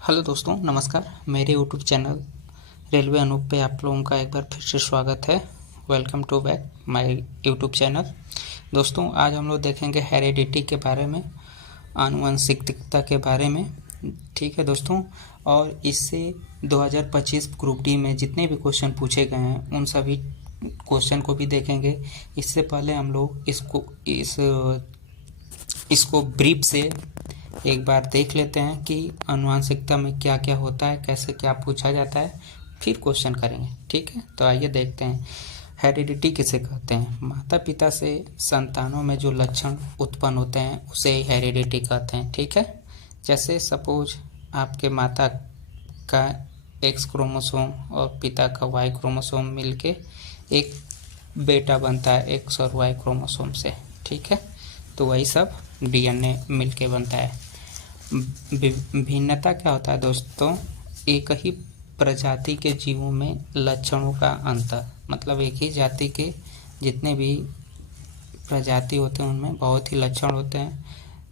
Hello दोस्तों, नमस्कार। मेरे यूट्यूब चैनल रेलवे अनूप पे आप लोगों का एक बार फिर से स्वागत है। Welcome to back my YouTube channel. दोस्तों, आज हम लोग देखेंगे हेरिडिटी के बारे में, आनुवंशिकता के बारे में। ठीक है दोस्तों, और इससे 2025 ग्रुप डी में जितने भी क्वेश्चन पूछे गए हैं उन सभी क्वेश्चन को भी देखेंगे। इससे पहले हम लोग इसको ब्रीफ से एक बार देख लेते हैं कि आनुवंशिकता में क्या क्या होता है, कैसे क्या पूछा जाता है, फिर क्वेश्चन करेंगे। ठीक है, तो आइए देखते हैं। हेरिडिटी किसे कहते हैं? माता पिता से संतानों में जो लक्षण उत्पन्न होते हैं उसे ही हेरिडिटी कहते हैं। ठीक है, जैसे सपोज आपके माता का एक्स क्रोमोसोम और पिता का वाई क्रोमोसोम मिलके एक बेटा बनता है एक्स और वाई क्रोमोसोम से। ठीक है, तो वही सब डीएनए मिलके बनता है। भिन्नता क्या होता है दोस्तों? एक ही प्रजाति के जीवों में लक्षणों का अंतर, मतलब एक ही जाति के जितने भी प्रजाति होते हैं उनमें बहुत ही लक्षण होते हैं।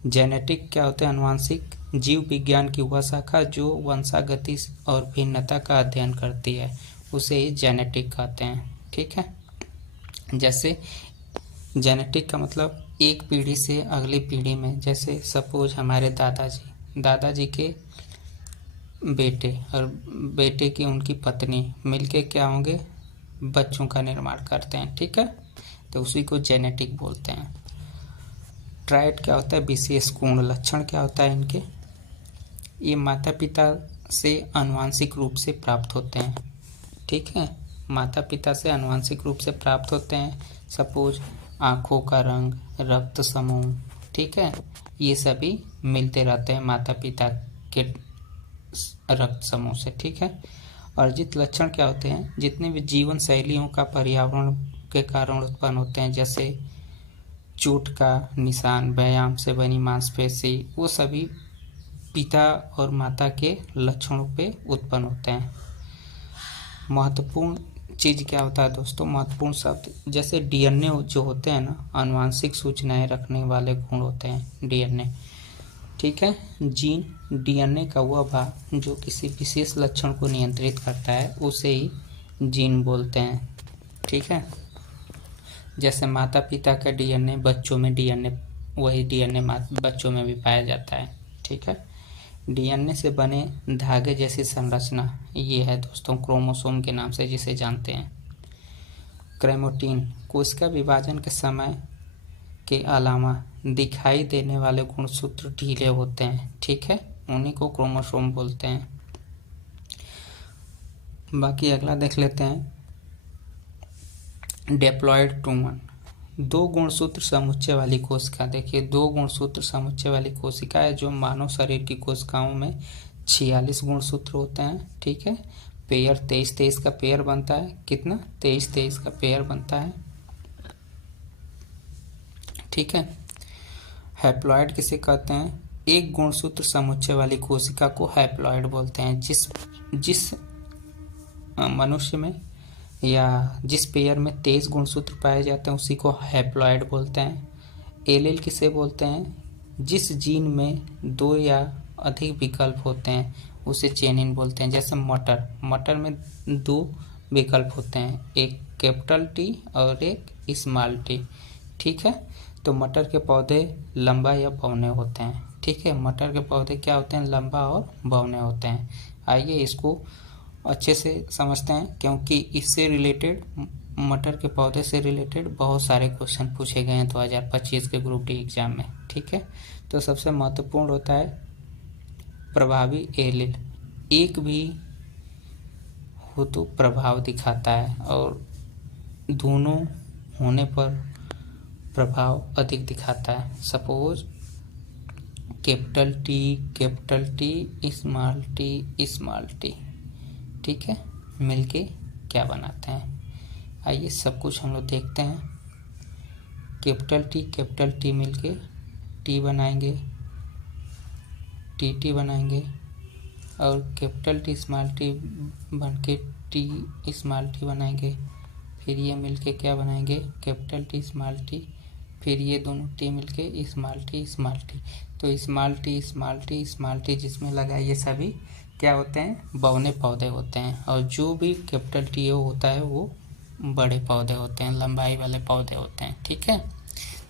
जेनेटिक क्या होते हैं? अनुवांशिक जीव विज्ञान की वह शाखा जो वंशागति और भिन्नता का अध्ययन करती है, उसे ही जेनेटिक कहते हैं। ठीक है, जैसे जेनेटिक का मतलब एक पीढ़ी से अगली पीढ़ी में, जैसे सपोज हमारे दादाजी के बेटे और बेटे की उनकी पत्नी मिलके क्या होंगे? बच्चों का निर्माण करते हैं। ठीक है, तो उसी को जेनेटिक बोलते हैं। ट्राइट क्या होता है? विशेष गुण, लक्षण क्या होता है इनके? ये माता पिता से आनुवांशिक रूप से प्राप्त होते हैं। ठीक है, माता पिता से आनुवांशिक रूप से प्राप्त होते हैं। सपोज आँखों का रंग, रक्त समूह, ठीक है, ये सभी मिलते रहते हैं माता पिता के रक्त समूह से। ठीक है, अर्जित लक्षण क्या होते हैं? जितने भी जीवन शैलियों का पर्यावरण के कारण उत्पन्न होते हैं, जैसे चोट का निशान, व्यायाम से बनी मांसपेशी, वो सभी पिता और माता के लक्षणों पे उत्पन्न होते हैं। महत्वपूर्ण चीज़ क्या होता है दोस्तों? महत्वपूर्ण शब्द जैसे डीएनए जो होते हैं ना, आनुवांशिक सूचनाएं रखने वाले गुण होते हैं डीएनए। ठीक है, जीन, डीएनए का वह भाग जो किसी विशेष लक्षण को नियंत्रित करता है उसे ही जीन बोलते हैं। ठीक है, जैसे माता पिता का डीएनए, बच्चों में डीएनए, वही डीएनए बच्चों में भी पाया जाता है। ठीक है, डीएनए से बने धागे जैसी संरचना ये है दोस्तों क्रोमोसोम के नाम से जिसे जानते हैं। क्रोमैटिन, कोशिका विभाजन के समय के अलावा दिखाई देने वाले गुणसूत्र ढीले होते हैं। ठीक है, उन्हीं को क्रोमोसोम बोलते हैं। बाकी अगला देख लेते हैं। डिप्लॉयड ट्यूमर, दो गुणसूत्र समुच्चय वाली कोशिका। देखिए, दो गुणसूत्र समुच्चय वाली कोशिका है जो मानव शरीर की कोशिकाओं में 46 गुणसूत्र होते हैं। ठीक है, पेयर 23-23 का पेयर बनता है। कितना? 23-23 का पेयर बनता है। ठीक है, हैप्लॉयड किसे कहते हैं? एक गुणसूत्र समुच्चय वाली कोशिका को हैप्लॉयड बोलते हैं। जिस मनुष्य में या जिस पेयर में 23 गुणसूत्र पाए जाते हैं उसी को हैप्लॉयड बोलते हैं। एलील किसे बोलते हैं? जिस जीन में दो या अधिक विकल्प होते हैं उसे जेनिन बोलते हैं। जैसे मटर में दो विकल्प होते हैं, एक कैपिटल टी और एक स्मॉल टी। ठीक है, तो मटर के पौधे लंबा या बौने होते हैं। ठीक है, मटर के पौधे क्या होते हैं? लंबा और बौने होते हैं। आइए इसको अच्छे से समझते हैं, क्योंकि इससे रिलेटेड, मटर के पौधे से रिलेटेड बहुत सारे क्वेश्चन पूछे गए हैं 2025 के ग्रुप डी एग्जाम में। ठीक है, तो सबसे महत्वपूर्ण होता है प्रभावी एलील। एक भी हो तो प्रभाव दिखाता है और दोनों होने पर प्रभाव अधिक दिखाता है। Suppose capital T, small T. ठीक है, मिलके क्या बनाते हैं? आइए सब कुछ हम लोग देखते हैं। कैपिटल टी मिलके टी बनाएंगे, टी बनाएंगे, और कैपिटल टी स्मॉल टी बन के टी स्मॉल टी बनाएंगे। फिर ये मिलके क्या बनाएंगे? कैपिटल टी स्मॉल टी फिर ये दोनों टी मिलके स्मॉल टी स्मॉल टी। तो small T small T small T जिसमें लगा ये सभी क्या होते हैं, बौने पौधे होते हैं। और जो भी कैपिटल टी होता है वो बड़े पौधे होते हैं, लंबाई वाले पौधे होते हैं। ठीक है,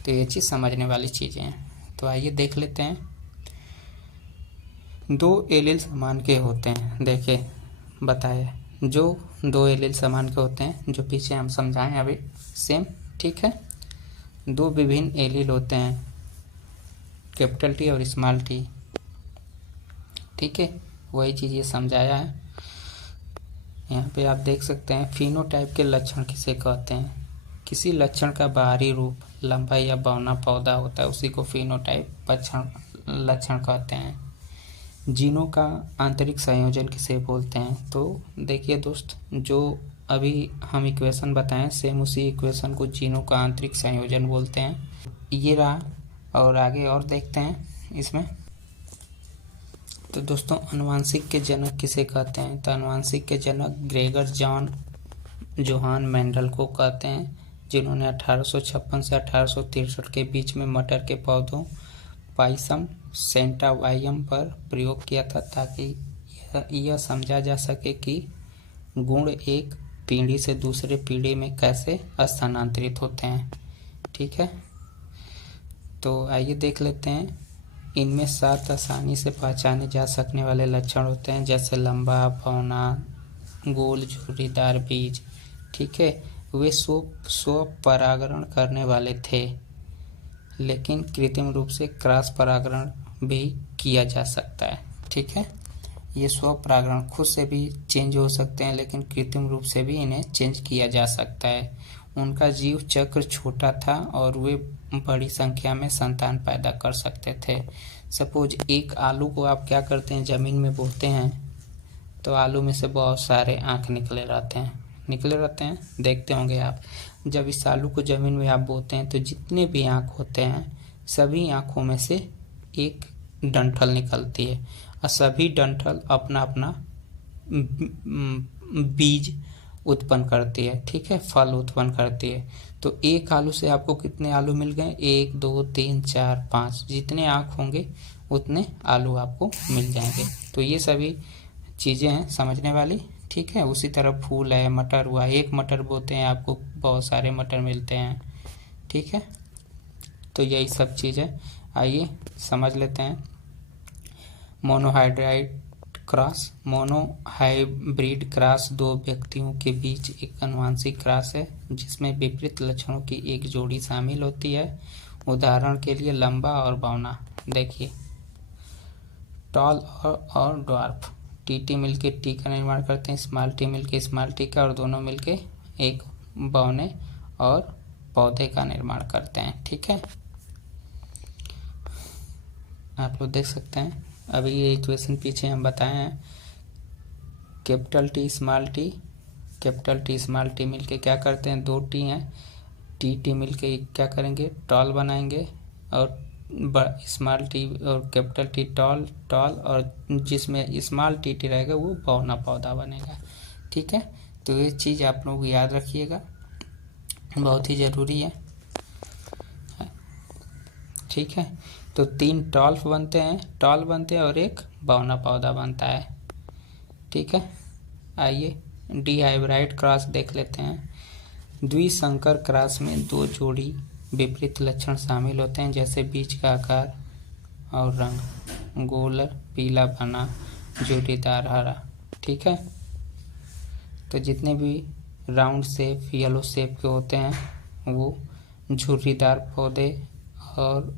तो ये चीज़ समझने वाली चीज़ें हैं। तो आइए देख लेते हैं। दो एलील समान के होते हैं, देखिए बताया जो दो एलील समान के होते हैं, जो पीछे हम समझाएं अभी सेम। ठीक है, दो विभिन्न एलील होते हैं, कैपिटल टी और स्मॉल टी। ठीक है, वही चीज़ ये समझाया है। यहाँ पे आप देख सकते हैं फिनोटाइप के लक्षण किसे कहते हैं। किसी लक्षण का बाहरी रूप, लंबाई या बौना पौधा होता है, उसी को फिनोटाइप लक्षण कहते हैं। जीनों का आंतरिक संयोजन किसे बोलते हैं। तो देखिए दोस्त, जो अभी हम इक्वेशन बताएं सेम उसी इक्वेशन को जीनों का आंतरिक संयोजन बोलते हैं। ये रहा, और आगे और देखते हैं इसमें। तो दोस्तों आनुवांशिक के जनक किसे कहते हैं। तो आनुवांशिक के जनक ग्रेगर जॉन जोहान मेंडल को कहते हैं, जिन्होंने 1856 से 1863 के बीच में मटर के पौधों पाइसम सेंटावाइयम पर प्रयोग किया था, ताकि यह समझा जा सके कि गुण एक पीढ़ी से दूसरे पीढ़ी में कैसे स्थानांतरित होते हैं। ठीक है, तो आइए देख लेते हैं। इनमें 7 आसानी से पहचाने जा सकने वाले लक्षण होते हैं, जैसे लंबा, बौना, गोल, झुर्रीदार बीज। ठीक है, वे स्व परागण करने वाले थे, लेकिन कृत्रिम रूप से क्रॉस परागण भी किया जा सकता है। ठीक है, ये स्व परागण खुद से भी चेंज हो सकते हैं, लेकिन कृत्रिम रूप से भी इन्हें चेंज किया जा सकता है। उनका जीव चक्र छोटा था और वे बड़ी संख्या में संतान पैदा कर सकते थे। सपोज एक आलू को आप क्या करते हैं, ज़मीन में बोते हैं, तो आलू में से बहुत सारे आँख निकले रहते हैं, देखते होंगे आप। जब इस आलू को ज़मीन में आप बोते हैं तो जितने भी आँख होते हैं, सभी आँखों में से एक डंठल निकलती है, और सभी डंठल अपना अपना बीज उत्पन्न करती है। ठीक है, फल उत्पन्न करती है। तो एक आलू से आपको कितने आलू मिल गए, 1 2 3 4 5, जितने आँख होंगे उतने आलू आपको मिल जाएंगे। तो ये सभी चीज़ें हैं समझने वाली। ठीक है, उसी तरह फूल है, मटर हुआ, एक मटर बोते हैं आपको बहुत सारे मटर मिलते हैं। ठीक है, तो यही सब चीज़ है। आइए समझ लेते हैं। मोनोहाइब्रिड क्रॉस दो व्यक्तियों के बीच एक आनुवंशिक क्रॉस है, जिसमें विपरीत लक्षणों की एक जोड़ी शामिल होती है। उदाहरण के लिए लंबा और बौना। देखिए, टॉल और ड्वार्फ। टी मिलके टी का निर्माण करते हैं, स्मॉल टी मिलके स्मॉल टी का, और दोनों मिलके एक बौने और पौधे का निर्माण करते हैं। ठीक है, आप लोग देख सकते हैं। अभी ये इक्वेशन पीछे हम बताए हैं। कैपिटल टी स्मॉल टी मिलके क्या करते हैं, 2 टी हैं, टी मिलके क्या करेंगे, टॉल बनाएंगे, और स्मॉल टी और कैपिटल टी टॉल, और जिसमें स्मॉल टी रहेगा वो बौना पौधा बनेगा। ठीक है, तो ये चीज़ आप लोग याद रखिएगा, बहुत ही ज़रूरी है। ठीक है, तो 3 टॉल बनते हैं और एक बौना पौधा बनता है। ठीक है, आइए डिहाइब्रिड क्रॉस देख लेते हैं। द्विसंकर क्रॉस में 2 जोड़ी विपरीत लक्षण शामिल होते हैं, जैसे बीज का आकार और रंग, गोल पीला बना, झुर्रीदार हरा। ठीक है, तो जितने भी राउंड शेप, येलो शेप के होते हैं वो झुर्रीदार पौधे और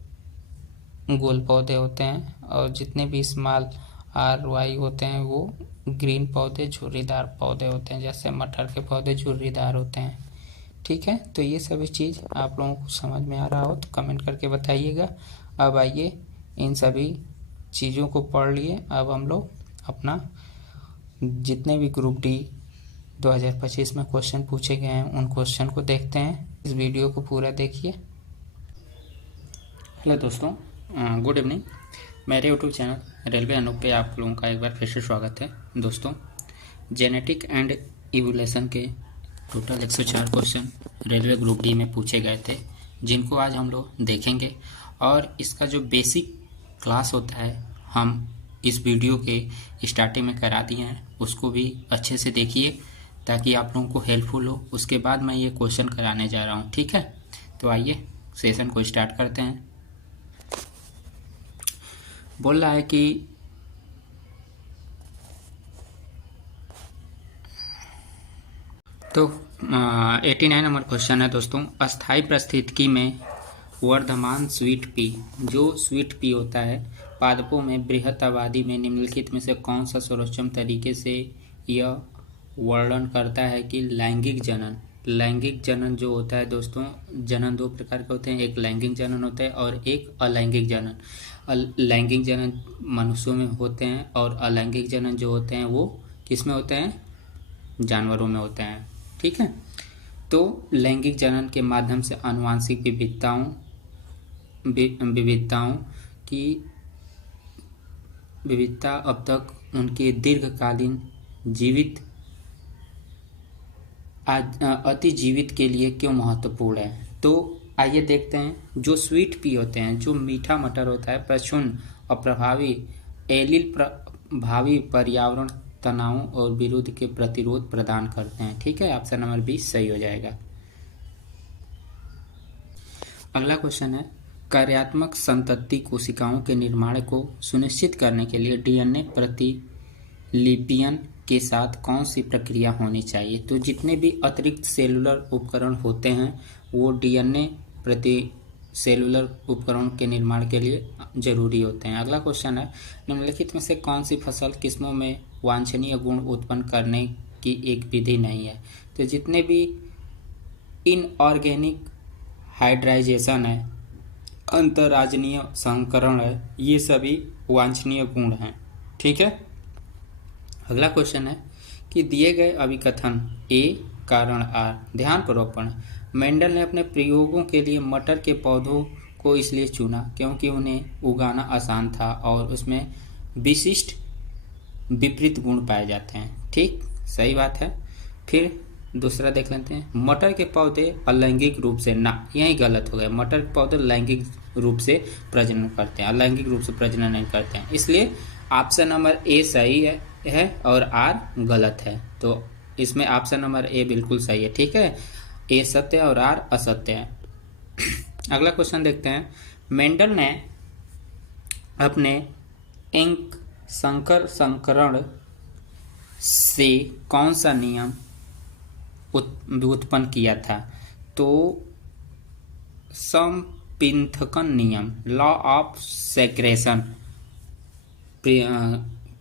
गोल पौधे होते हैं, और जितने भी स्मॉल RY होते हैं वो ग्रीन पौधे, झुर्रीदार पौधे होते हैं, जैसे मटर के पौधे झुर्रीदार होते हैं। ठीक है, तो ये सभी चीज़ आप लोगों को समझ में आ रहा हो तो कमेंट करके बताइएगा। अब आइए, इन सभी चीज़ों को पढ़ लिए। अब हम लोग अपना जितने भी ग्रुप डी 2025 में क्वेश्चन पूछे गए हैं उन क्वेश्चन को देखते हैं। इस वीडियो को पूरा देखिए। हेलो दोस्तों, गुड इवनिंग। मेरे यूट्यूब चैनल रेलवे अनूप पे आप लोगों का एक बार फिर से स्वागत है। दोस्तों, जेनेटिक एंड इवोल्यूशन के total 104 question railway group D में पूछे गए थे। जिनको आज हम लोग देखेंगे। और इसका जो बेसिक क्लास होता है हम इस वीडियो के स्टार्टिंग में करा दिए हैं, उसको भी अच्छे से देखिए ताकि आप लोगों को हेल्पफुल हो। उसके बाद मैं ये क्वेश्चन कराने जा रहा हूँ, ठीक है। तो आइए सेशन को स्टार्ट करते हैं। बोल रहा है कि तो 89 नंबर क्वेश्चन है दोस्तों, अस्थायी परिस्थितिकी में वर्धमान स्वीट पी, जो स्वीट पी होता है, पादपों में बृहत आबादी में निम्नलिखित में से कौन सा सर्वोत्तम तरीके से यह वर्णन करता है कि लैंगिक जनन जो होता है दोस्तों, जनन दो प्रकार के होते हैं, एक लैंगिक जनन होता है और एक अलैंगिक जनन। लैंगिक जनन मनुष्यों में होते हैं और अलैंगिक जनन जो होते हैं वो किस में होते हैं, जानवरों में होते हैं, ठीक है। तो लैंगिक जनन के माध्यम से आनुवंशिक विविधताओं की विविधता अब तक उनके दीर्घकालीन जीवित अतिजीवित के लिए क्यों महत्वपूर्ण है। तो आइए देखते हैं, जो स्वीट पी होते हैं, जो मीठा मटर होता है, प्रचुन और प्रभावी एलिल प्रभावी पर्यावरण तनाव और विरोध के प्रतिरोध प्रदान करते हैं, ठीक है। ऑप्शन नंबर 20 सही हो जाएगा। अगला क्वेश्चन है, कार्यात्मक संतति कोशिकाओं के निर्माण को सुनिश्चित करने के लिए डीएनए प्रतिलिपियन के साथ कौन सी प्रक्रिया होनी चाहिए। तो जितने भी अतिरिक्त सेलुलर उपकरण होते हैं वो डीएनए प्रति सेलुलर उपकरण के निर्माण के लिए जरूरी होते हैं। अगला क्वेश्चन है, निम्नलिखित में से कौन सी फसल किस्मों में वांछनीय गुण उत्पन्न करने की एक विधि नहीं है। तो जितने भी इनऑर्गेनिक हाइड्राइजेशन है, अंतरराजनीय संकरण है, ये सभी वांछनीय गुण हैं, ठीक है। अगला क्वेश्चन है कि दिए गए अभिकथन ए कारण आर ध्यानपूर्वक पढ़ें। मेंडल ने अपने प्रयोगों के लिए मटर के पौधों को इसलिए चुना क्योंकि उन्हें उगाना आसान था और उसमें विशिष्ट विपरीत गुण पाए जाते हैं, ठीक, सही बात है। फिर दूसरा देख लेते हैं, मटर के पौधे अलैंगिक रूप से ना, यही गलत हो गया। मटर के पौधे लैंगिक रूप से प्रजनन करते हैं, अलैंगिक रूप से प्रजनन नहीं करते हैं, इसलिए ऑप्शन नंबर ए सही है और आर गलत है। तो इसमें ऑप्शन नंबर ए बिल्कुल सही है, ठीक है। ए सत्य और आर असत्य है। अगला क्वेश्चन देखते हैं, मेंडल ने अपने अंक संकर संकरण से कौन सा नियम उत्पन्न किया था। तो समपिंथकन नियम, लॉ ऑफ सेक्रेशन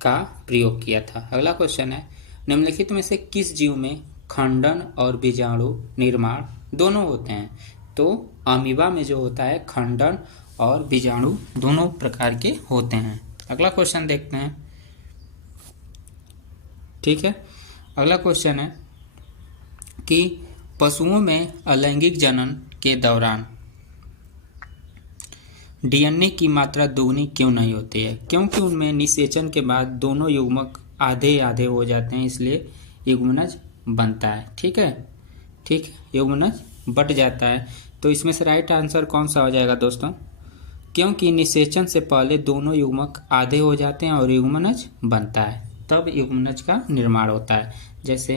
का प्रयोग किया था। अगला क्वेश्चन है, निम्नलिखित में से किस जीव में खंडन और बीजाणु निर्माण दोनों होते हैं। तो अमीबा में जो होता है खंडन और बीजाणु दोनों प्रकार के होते हैं। अगला क्वेश्चन देखते हैं, ठीक है। अगला क्वेश्चन है कि पशुओं में अलैंगिक जनन के दौरान डीएनए की मात्रा दोगुनी क्यों नहीं होती है। क्योंकि उनमें निषेचन के बाद दोनों युग्मक आधे आधे हो जाते हैं, इसलिए युग्मनज बनता है, ठीक है, ठीक, युग्मनज बट जाता है। तो इसमें से राइट आंसर कौन सा हो जाएगा दोस्तों, क्योंकि निषेचन से पहले दोनों युग्मक आधे हो जाते हैं और युग्मनज बनता है, तब युग्मनज का निर्माण होता है। जैसे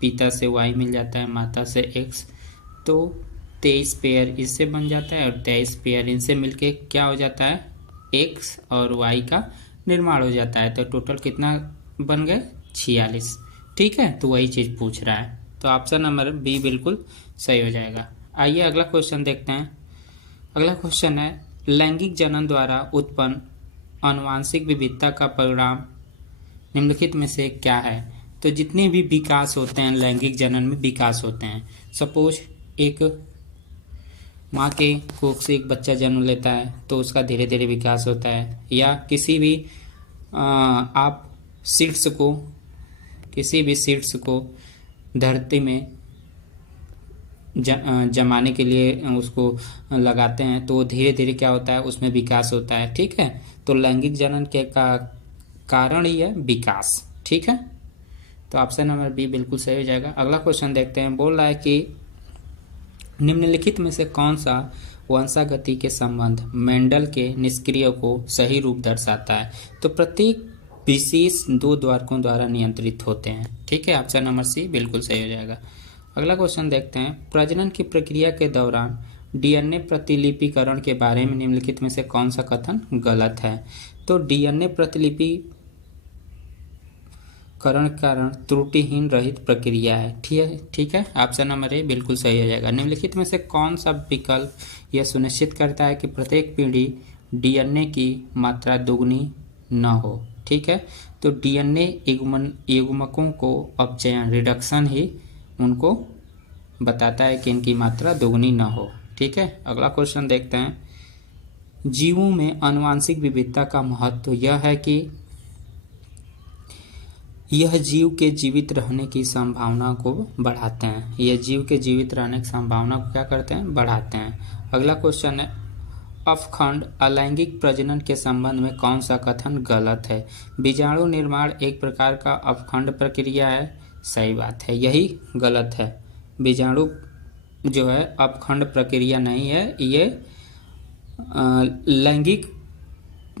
पिता से वाई मिल जाता है, माता से एक्स, तो 23 पेयर इससे बन जाता है और 23 पेयर इनसे मिलके क्या हो जाता है, एक्स और वाई का निर्माण हो जाता है। तो टोटल कितना बन गए, 46, ठीक है। तो वही चीज़ पूछ रहा है, तो ऑप्शन नंबर बी बिल्कुल सही हो जाएगा। आइए अगला क्वेश्चन देखते हैं। अगला क्वेश्चन है, लैंगिक जनन द्वारा उत्पन्न आनुवंशिक विविधता का परिणाम निम्नलिखित में से क्या है। तो जितने भी विकास होते हैं लैंगिक जनन में विकास होते हैं। सपोज एक माँ के कोख से एक बच्चा जन्म लेता है तो उसका धीरे धीरे विकास होता है, या किसी भी आप सीड्स को धरती में जमाने के लिए उसको लगाते हैं तो धीरे धीरे क्या होता है, उसमें विकास होता है, ठीक है। तो लैंगिक जनन के कारण ही है विकास, ठीक है। तो ऑप्शन नंबर बी बिल्कुल सही हो जाएगा। अगला क्वेश्चन देखते हैं, बोल रहा है कि निम्नलिखित में से कौन सा वंशागति के संबंध मेंडल के निष्क्रिय को सही रूप दर्शाता है? तो प्रत्येक विशेष दो द्वारकों द्वारा नियंत्रित होते हैं। ठीक है, ऑप्शन नंबर सी बिल्कुल सही हो जाएगा। अगला क्वेश्चन देखते हैं, प्रजनन की प्रक्रिया के दौरान डीएनए प्रतिलिपिकरण के बारे में निम्नलिखित में से कौन सा कथन गलत है? तो डीएनए प्रतिलिपिकरण कारण त्रुटिहीन रहित प्रक्रिया है। ठीक है, ऑप्शन नंबर ए बिल्कुल सही हो जाएगा। निम्नलिखित में से कौन सा विकल्प यह सुनिश्चित करता है कि प्रत्येक पीढ़ी डीएनए की मात्रा दोगुनी न हो? ठीक है, तो डीएनए युग्मकों को अपचयन रिडक्शन ही उनको बताता है कि इनकी मात्रा दोगुनी न हो। ठीक है, अगला क्वेश्चन देखते हैं, जीवों में आनुवंशिक विविधता का महत्व यह है कि यह जीव के जीवित रहने की संभावना को बढ़ाते हैं। यह जीव के जीवित रहने की संभावना को क्या करते हैं? बढ़ाते हैं। अगला क्वेश्चन है, अपखंड अलैंगिक प्रजनन के संबंध में कौन सा कथन गलत है? बीजाणु निर्माण एक प्रकार का अपखंड प्रक्रिया है। सही बात है, यही गलत है। बीजाणु जो है अपखंड प्रक्रिया नहीं है, ये लैंगिक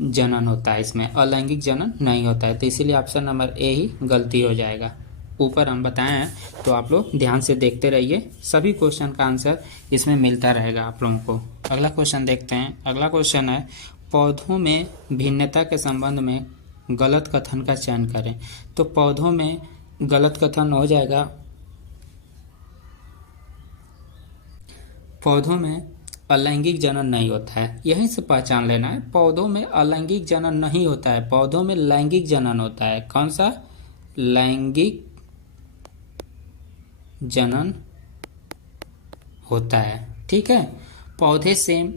जनन होता है, इसमें अलैंगिक जनन नहीं होता है। तो इसीलिए ऑप्शन नंबर ए ही गलती हो जाएगा। ऊपर हम बताए हैं, तो आप लोग ध्यान से देखते रहिए, सभी क्वेश्चन का आंसर इसमें मिलता रहेगा आप लोगों को। अगला क्वेश्चन देखते हैं। अगला क्वेश्चन है, पौधों में भिन्नता के संबंध में गलत कथन का चयन करें। तो पौधों में गलत कथन हो जाएगा, पौधों में अलैंगिक जनन नहीं होता है। यहीं से पहचान लेना है, पौधों में अलैंगिक जनन नहीं होता है, पौधों में लैंगिक जनन होता है। कौन सा? लैंगिक जनन होता है। ठीक है, पौधे सेम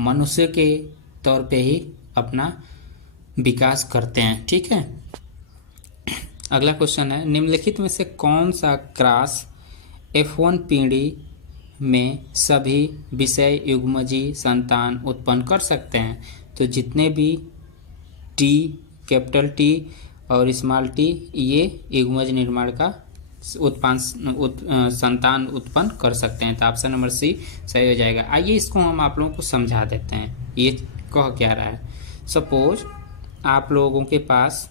मनुष्य के तौर पे ही अपना विकास करते हैं। ठीक है, अगला क्वेश्चन है, निम्नलिखित में से कौन सा क्रॉस F1 पीढ़ी में सभी विषय युग्मजी संतान उत्पन्न कर सकते हैं? तो जितने भी टी, कैपिटल टी और स्मॉल टी, ये युग्मज निर्माण का संतान उत्पन्न कर सकते हैं। तो ऑप्शन नंबर सी सही हो जाएगा। आइए इसको हम आप लोगों को समझा देते हैं, ये कह क्या रहा है। सपोज आप लोगों के पास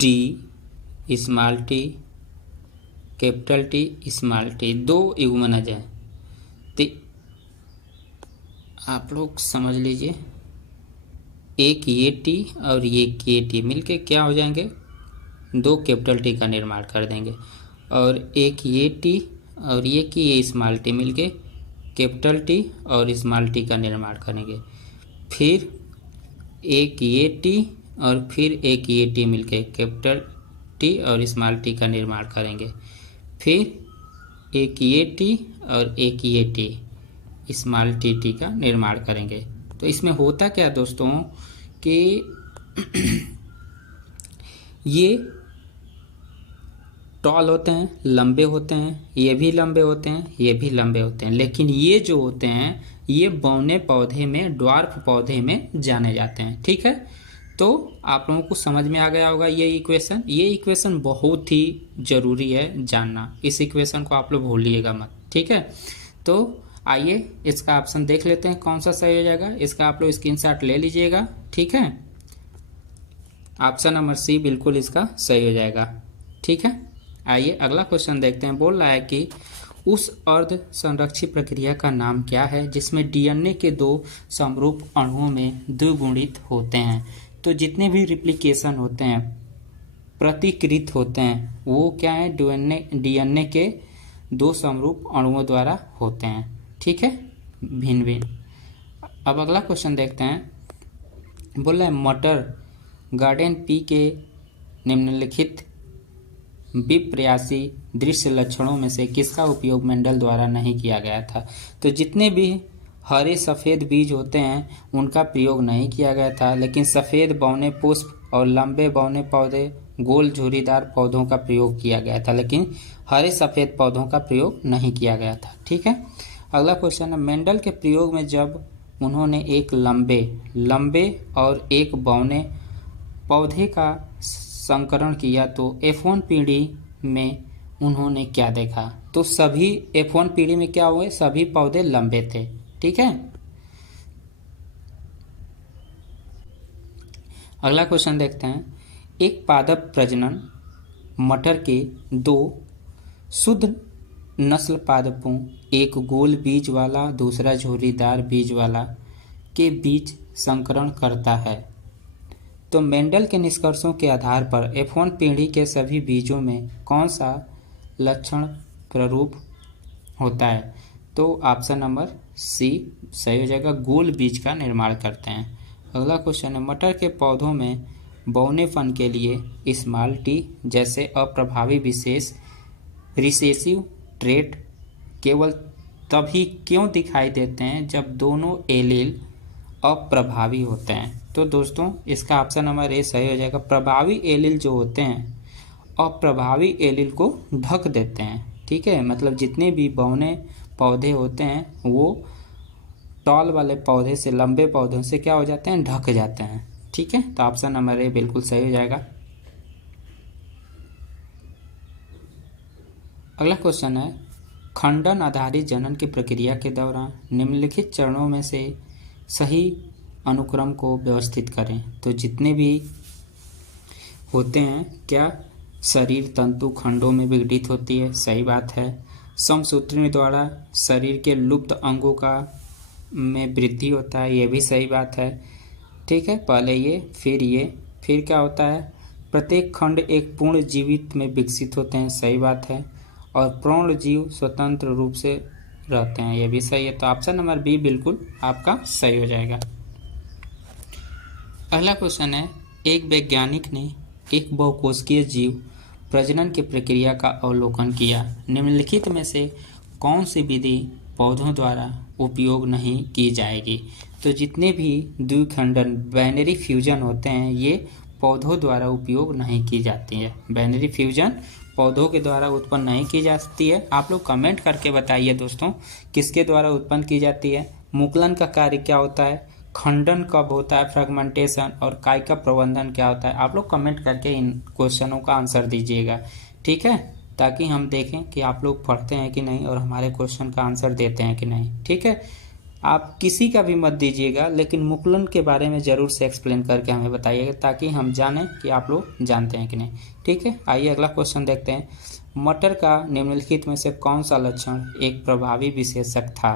T small T, capital T small T, दो युग्मनज हैं। तो आप लोग समझ लीजिए, एक ये टी और ये टी मिलके क्या हो जाएंगे? दो कैपिटल टी का निर्माण कर देंगे। और एक ये टी और ये स्मॉल टी मिलके कैपिटल टी और स्मॉल टी का निर्माण करेंगे। फिर एक ये टी और फिर एक ये टी मिलके कैपिटल टी और स्मॉल टी का निर्माण करेंगे। फिर एक ये टी और एक ये टी स्मॉल टी का निर्माण करेंगे। तो इसमें होता क्या दोस्तों कि ये टॉल होते हैं, लंबे होते हैं, ये भी लंबे होते हैं, ये भी लंबे होते हैं, लेकिन ये जो होते हैं ये बौने पौधे में, ड्वार्फ पौधे में जाने जाते हैं। ठीक है, तो आप लोगों को समझ में आ गया होगा ये इक्वेशन बहुत ही जरूरी है जानना। इस इक्वेशन को आप लोग भूलिएगा मत। ठीक है, तो आइए इसका ऑप्शन देख लेते हैं कौन सा सही हो जाएगा। इसका आप लोग स्क्रीनशॉट ले लीजिएगा। ठीक है, ऑप्शन नंबर सी बिल्कुल इसका सही हो जाएगा। ठीक है, आइए अगला क्वेश्चन देखते हैं। बोल रहा है कि उस अर्ध संरक्षित प्रक्रिया का नाम क्या है जिसमें डीएनए के दो समरूप अणुओं में द्विगुणित होते हैं? तो जितने भी रिप्लिकेशन होते हैं, प्रतिकृत होते हैं, वो क्या है? डीएनए के दो समरूप अणुओं द्वारा होते हैं। ठीक है, भिन्न भिन्न। अब अगला क्वेश्चन देखते हैं। बोल रहा है मटर गार्डन पी के निम्नलिखित विप्रयासी दृश्य लक्षणों में से किसका उपयोग मेंडल द्वारा नहीं किया गया था? तो जितने भी हरे सफ़ेद बीज होते हैं उनका प्रयोग नहीं किया गया था, लेकिन सफ़ेद बौने पुष्प और लंबे बौने पौधे, गोल झुर्रीदार पौधों का प्रयोग किया गया था, लेकिन हरे सफ़ेद पौधों का प्रयोग नहीं किया गया था। ठीक है, अगला क्वेश्चन है मेंडल के प्रयोग में जब उन्होंने एक लंबे और एक बौने पौधे का संकरण किया तो F1 पीढ़ी में उन्होंने क्या देखा? तो सभी F1 पीढ़ी में क्या हुए? सभी पौधे लंबे थे। ठीक है, अगला क्वेश्चन देखते हैं। एक पादप प्रजनन मटर के दो शुद्ध नस्ल पादपों, एक गोल बीज वाला दूसरा झुर्रीदार बीज वाला, के बीच संकरण करता है। तो मेंडल के निष्कर्षों के आधार पर F1 पीढ़ी के सभी बीजों में कौन सा लक्षण प्ररूप होता है? तो ऑप्शन नंबर सी सही हो जाएगा, गोल बीज का निर्माण करते हैं। अगला क्वेश्चन है, मटर के पौधों में बौनेपन के लिए स्मॉल टी जैसे अप्रभावी विशेष रिसेसिव ट्रेट केवल तभी क्यों दिखाई देते हैं जब दोनों एलील अप्रभावी होते हैं? तो दोस्तों इसका ऑप्शन नंबर ए सही हो जाएगा। प्रभावी एलील जो होते हैं अप्रभावी एलील को ढक देते हैं। ठीक है, मतलब जितने भी बौने पौधे होते हैं वो टॉल वाले पौधे से, लंबे पौधों से क्या हो जाते हैं? ढक जाते हैं। ठीक है, तो ऑप्शन नंबर ए बिल्कुल सही हो जाएगा। अगला क्वेश्चन है, खंडन आधारित जनन की प्रक्रिया के दौरान निम्नलिखित चरणों में से सही अनुक्रम को व्यवस्थित करें। तो जितने भी होते हैं क्या शरीर तंतु खंडों में विघटित होती है, सही बात है। समसूत्रण द्वारा शरीर के लुप्त अंगों का में वृद्धि होता है, ये भी सही बात है। ठीक है, पहले ये, फिर क्या होता है? प्रत्येक खंड एक पूर्ण जीवित में विकसित होते हैं, सही बात है। और पूर्ण जीव स्वतंत्र रूप से रहते हैं, ये भी सही है। तो ऑप्शन नंबर बी बिल्कुल आपका सही हो जाएगा। अगला क्वेश्चन है, एक वैज्ञानिक ने एक बहुकोशिकीय जीव प्रजनन की प्रक्रिया का अवलोकन किया। निम्नलिखित में से कौन सी विधि पौधों द्वारा उपयोग नहीं की जाएगी? तो जितने भी द्विखंडन बाइनरी फ्यूजन होते हैं ये पौधों द्वारा उपयोग नहीं की जाती है। बाइनरी फ्यूजन पौधों के द्वारा उत्पन्न नहीं की जाती है। आप लोग कमेंट करके बताइए दोस्तों किसके द्वारा उत्पन्न की जाती है। मुकुलन का कार्य क्या होता है, खंडन कब होता है, फ्रेगमेंटेशन, और काय का प्रबंधन क्या होता है। आप लोग कमेंट करके इन क्वेश्चनों का आंसर दीजिएगा, ठीक है, ताकि हम देखें कि आप लोग पढ़ते हैं कि नहीं और हमारे क्वेश्चन का आंसर देते हैं कि नहीं। ठीक है, आप किसी का भी मत दीजिएगा, लेकिन मुकुलन के बारे में ज़रूर से एक्सप्लेन करके हमें बताइएगा ताकि हम जानें कि आप लोग जानते हैं कि नहीं। ठीक है, आइए अगला क्वेश्चन देखते हैं। मटर का निम्नलिखित में से कौन सा लक्षण एक प्रभावी विशेषक था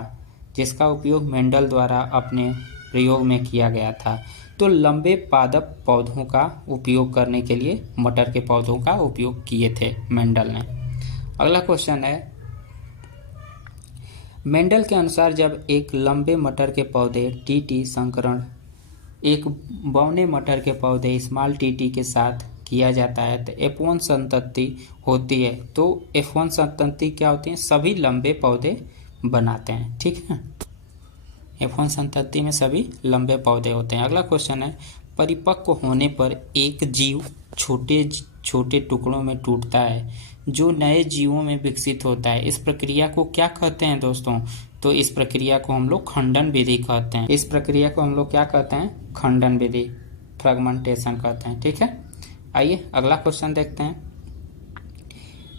जिसका उपयोग मेंडल द्वारा अपने प्रयोग में किया गया था? तो लंबे पादप पौधों का उपयोग करने के लिए मटर के पौधों का उपयोग किए थे मेंडल ने। अगला क्वेश्चन है, मेंडल के अनुसार जब एक लंबे मटर के पौधे टीटी संकरण एक बौने मटर के पौधे स्मॉल टीटी के साथ किया जाता है तो F1 संतति होती है। तो F1 संतति क्या होती है? सभी लंबे पौधे बनाते हैं। ठीक है, F1 संतति में सभी लंबे पौधे होते हैं। अगला क्वेश्चन है, परिपक्व होने पर एक जीव छोटे छोटे टुकड़ों में टूटता है जो नए जीवों में विकसित होता है। इस प्रक्रिया को क्या कहते हैं दोस्तों? तो इस प्रक्रिया को हम लोग खंडन विधि कहते हैं। इस प्रक्रिया को हम लोग क्या कहते हैं? खंडन विधि, फ्रेगमेंटेशन कहते हैं। ठीक है, आइए अगला क्वेश्चन देखते हैं।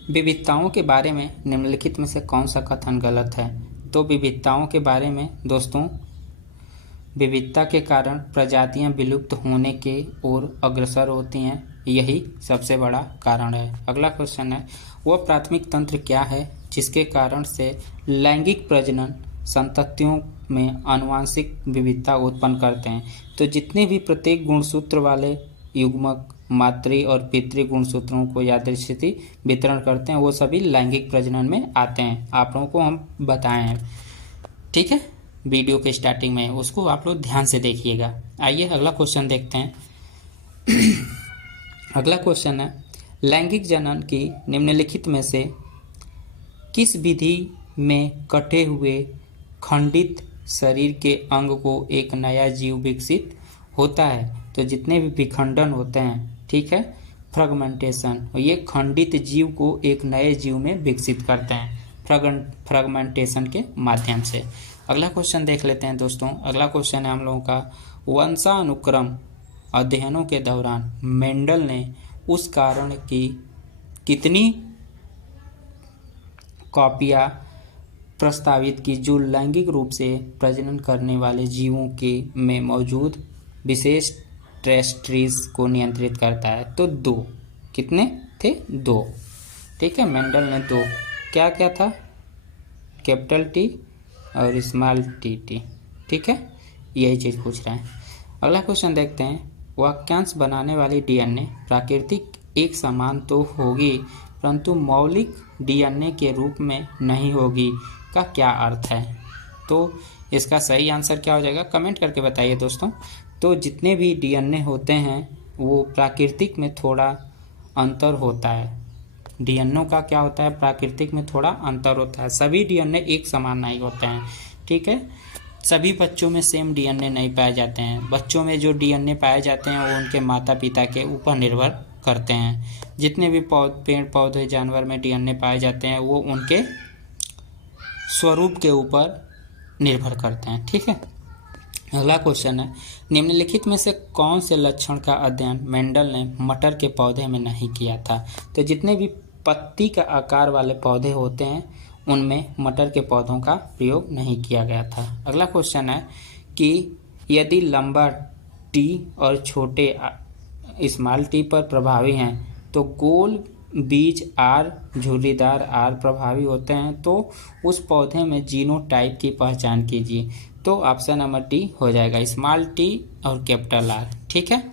विविधताओं के बारे में निम्नलिखित में से कौन सा कथन गलत है? तो विविधताओं के बारे में दोस्तों, विविधता के कारण प्रजातियां विलुप्त होने के ओर अग्रसर होती हैं, यही सबसे बड़ा कारण है। अगला क्वेश्चन है, वह प्राथमिक तंत्र क्या है जिसके कारण से लैंगिक प्रजनन संततियों में आनुवंशिक विविधता उत्पन्न करते हैं? तो जितने भी प्रत्येक गुणसूत्र वाले युग्मक मातृ और पितृ गुणसूत्रों को यादृच्छिक वितरण करते हैं वो सभी लैंगिक प्रजनन में आते हैं। आप लोगों को हम बताए हैं, ठीक है, वीडियो के स्टार्टिंग में, उसको आप लोग ध्यान से देखिएगा। आइए अगला क्वेश्चन देखते हैं। अगला क्वेश्चन है, लैंगिक जनन की निम्नलिखित में से किस विधि में कटे हुए खंडित शरीर के अंग को एक नया जीव विकसित होता है? तो जितने भी विखंडन होते हैं, ठीक है, फ्रेगमेंटेशन, ये खंडित जीव को एक नए जीव में विकसित करते हैं फ्रेगमेंटेशन के माध्यम से। अगला क्वेश्चन देख लेते हैं दोस्तों। अगला क्वेश्चन है हम लोगों का, वंशानुक्रम अध्ययनों के दौरान मेंडल ने उस कारण की कितनी कॉपियां प्रस्तावित की जो लैंगिक रूप से प्रजनन करने वाले जीवों के में मौजूद विशेष टेरेस्ट्रीज को नियंत्रित करता है? तो 2। कितने थे? 2। ठीक है, मेंडल ने 2। क्या क्या था? कैपिटल टी और स्मॉल टी। ठीक है, यही चीज़ पूछ रहे हैं। अगला क्वेश्चन देखते हैं। वाक्यांश बनाने वाली डीएनए प्राकृतिक एक समान तो होगी परंतु मौलिक डीएनए के रूप में नहीं होगी का क्या अर्थ है? तो इसका सही आंसर क्या हो जाएगा? कमेंट करके बताइए दोस्तों। तो जितने भी डीएनए होते हैं वो प्राकृतिक में थोड़ा अंतर होता है। डीएनए का क्या होता है? प्राकृतिक में थोड़ा अंतर होता है। सभी डीएनए एक समान नहीं होते हैं। ठीक है, सभी बच्चों में सेम डीएनए नहीं पाए जाते हैं। बच्चों में जो डीएनए पाए जाते हैं वो उनके माता पिता के ऊपर निर्भर करते हैं। जितने भी पेड़ पौधे जानवर में डीएनए पाए जाते हैं वो उनके स्वरूप के ऊपर निर्भर करते हैं। ठीक है, अगला क्वेश्चन है। निम्नलिखित में से कौन से लक्षण का अध्ययन मेंडल ने मटर के पौधे में नहीं किया था? तो जितने भी पत्ती का आकार वाले पौधे होते हैं उनमें मटर के पौधों का प्रयोग नहीं किया गया था। अगला क्वेश्चन है कि यदि लंबा टी और छोटे स्मॉल टी पर प्रभावी हैं तो गोल बीज आर झुर्रीदार आर प्रभावी होते हैं, तो उस पौधे में जीनोटाइप की पहचान कीजिए। तो ऑप्शन नंबर डी हो जाएगा, स्मॉल टी और कैपिटल आर। ठीक है,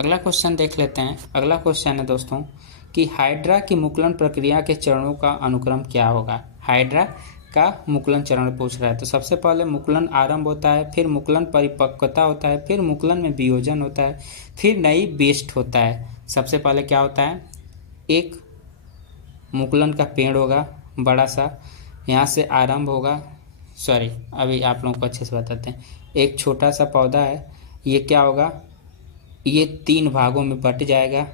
अगला क्वेश्चन देख लेते हैं। अगला क्वेश्चन है दोस्तों कि हाइड्रा की मुकुलन प्रक्रिया के चरणों का अनुक्रम क्या होगा? हाइड्रा का मुकुलन चरण पूछ रहा है। तो सबसे पहले मुकुलन आरंभ होता है, फिर मुकुलन परिपक्वता होता है, फिर मुकुलन में वियोजन होता है, फिर नई बेस्ट होता है। सबसे पहले क्या होता है? एक मुकुलन का पेड़ होगा बड़ा सा, यहाँ से आरंभ होगा। सॉरी, अभी आप लोगों को अच्छे से बताते हैं। एक छोटा सा पौधा है, ये क्या होगा? ये 3 भागों में बट जाएगा।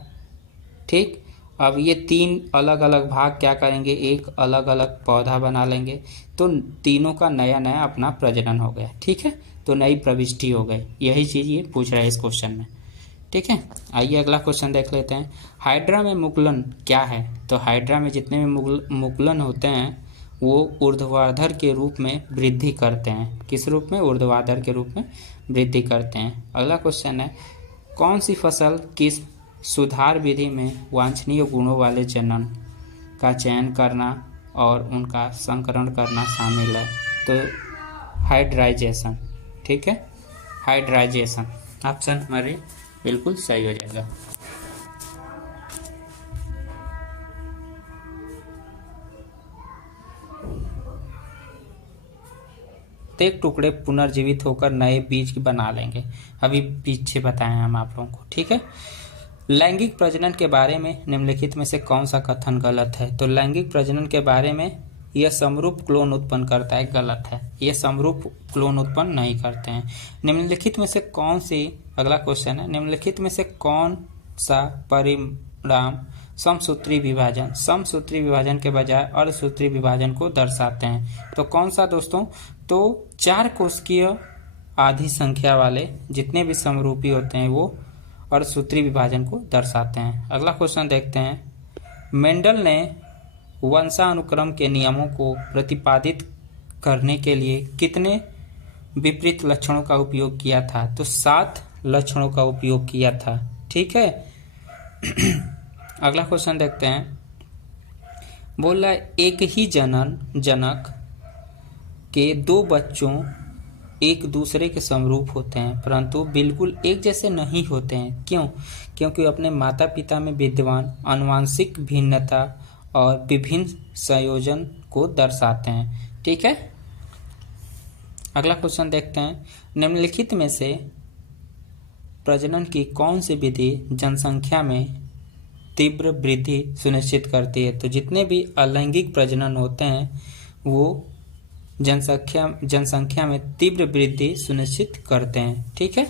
ठीक, अब ये 3 अलग अलग भाग क्या करेंगे? एक अलग अलग पौधा बना लेंगे। तो तीनों का नया नया अपना प्रजनन हो गया। ठीक है, तो नई प्रविष्टि हो गई। यही चीज़ ये पूछ रहा है इस क्वेश्चन में। ठीक है, आइए अगला क्वेश्चन देख लेते हैं। हाइड्रा में मुकुलन क्या है? तो हाइड्रा में जितने भी मुकुलन होते हैं वो ऊर्ध्वाधर के रूप में वृद्धि करते हैं। किस रूप में? ऊर्ध्वाधर के रूप में वृद्धि करते हैं। अगला क्वेश्चन है, कौन सी फसल किस सुधार विधि में वांछनीय गुणों वाले जनन का चयन करना और उनका संकरण करना शामिल है? तो हाइड्राइजेशन। ठीक है, हाइड्राइजेशन ऑप्शन हमारे बिल्कुल सही हो जाएगा। एक टुकड़े पुनर्जीवित होकर नए बीज बना लेंगे। अभी पीछे बताएं हम आप लोगों को। ठीक है, लैंगिक प्रजनन के बारे में निम्नलिखित में से कौन सा कथन गलत है? तो लैंगिक प्रजनन के बारे में यह समरूप क्लोन उत्पन्न करता है, गलत है। यह समरूप क्लोन उत्पन्न नहीं करते हैं। निम्नलिखित में से कौन सी, अगला क्वेश्चन है, निम्नलिखित में से कौन सा परिणाम समसूत्री विभाजन के बजाय अर्धसूत्री विभाजन को दर्शाते हैं? तो कौन सा दोस्तों? तो 4 कोशिकीय आधी संख्या वाले जितने भी समरूपी होते हैं वो अर्धसूत्री विभाजन को दर्शाते हैं। अगला क्वेश्चन देखते हैं। मेंडल ने वंशानुक्रम के नियमों को प्रतिपादित करने के लिए कितने विपरीत लक्षणों का उपयोग किया था? तो 7 लक्षणों का उपयोग किया था। ठीक है, अगला क्वेश्चन देखते हैं। बोल रहा है एक ही जनक के 2 बच्चों एक दूसरे के समरूप होते हैं परंतु बिल्कुल एक जैसे नहीं होते हैं। क्यों? क्योंकि अपने माता पिता में विद्यमान आनुवंशिक भिन्नता और विभिन्न संयोजन को दर्शाते हैं। ठीक है, अगला क्वेश्चन देखते हैं। निम्नलिखित में से प्रजनन की कौन सी विधि जनसंख्या में तीव्र वृद्धि सुनिश्चित करती है? तो जितने भी अलैंगिक प्रजनन होते हैं वो जनसंख्या में तीव्र वृद्धि सुनिश्चित करते हैं। ठीक है,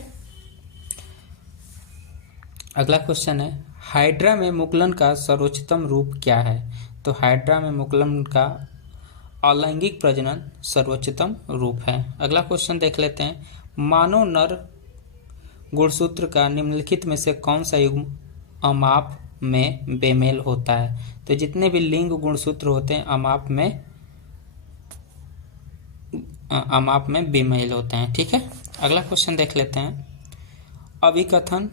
अगला क्वेश्चन है। हाइड्रा में मुकुलन का सर्वोच्चतम रूप क्या है? तो हाइड्रा में मुकुलन का अलैंगिक प्रजनन सर्वोच्चतम रूप है। अगला क्वेश्चन देख लेते हैं। मानव नर गुणसूत्र का निम्नलिखित में से कौन सा युग्म अमाप में बेमेल होता है? तो जितने भी लिंग गुणसूत्र होते हैं अमाप में बेमेल होते हैं। ठीक है, अगला क्वेश्चन देख लेते हैं। अभिकथन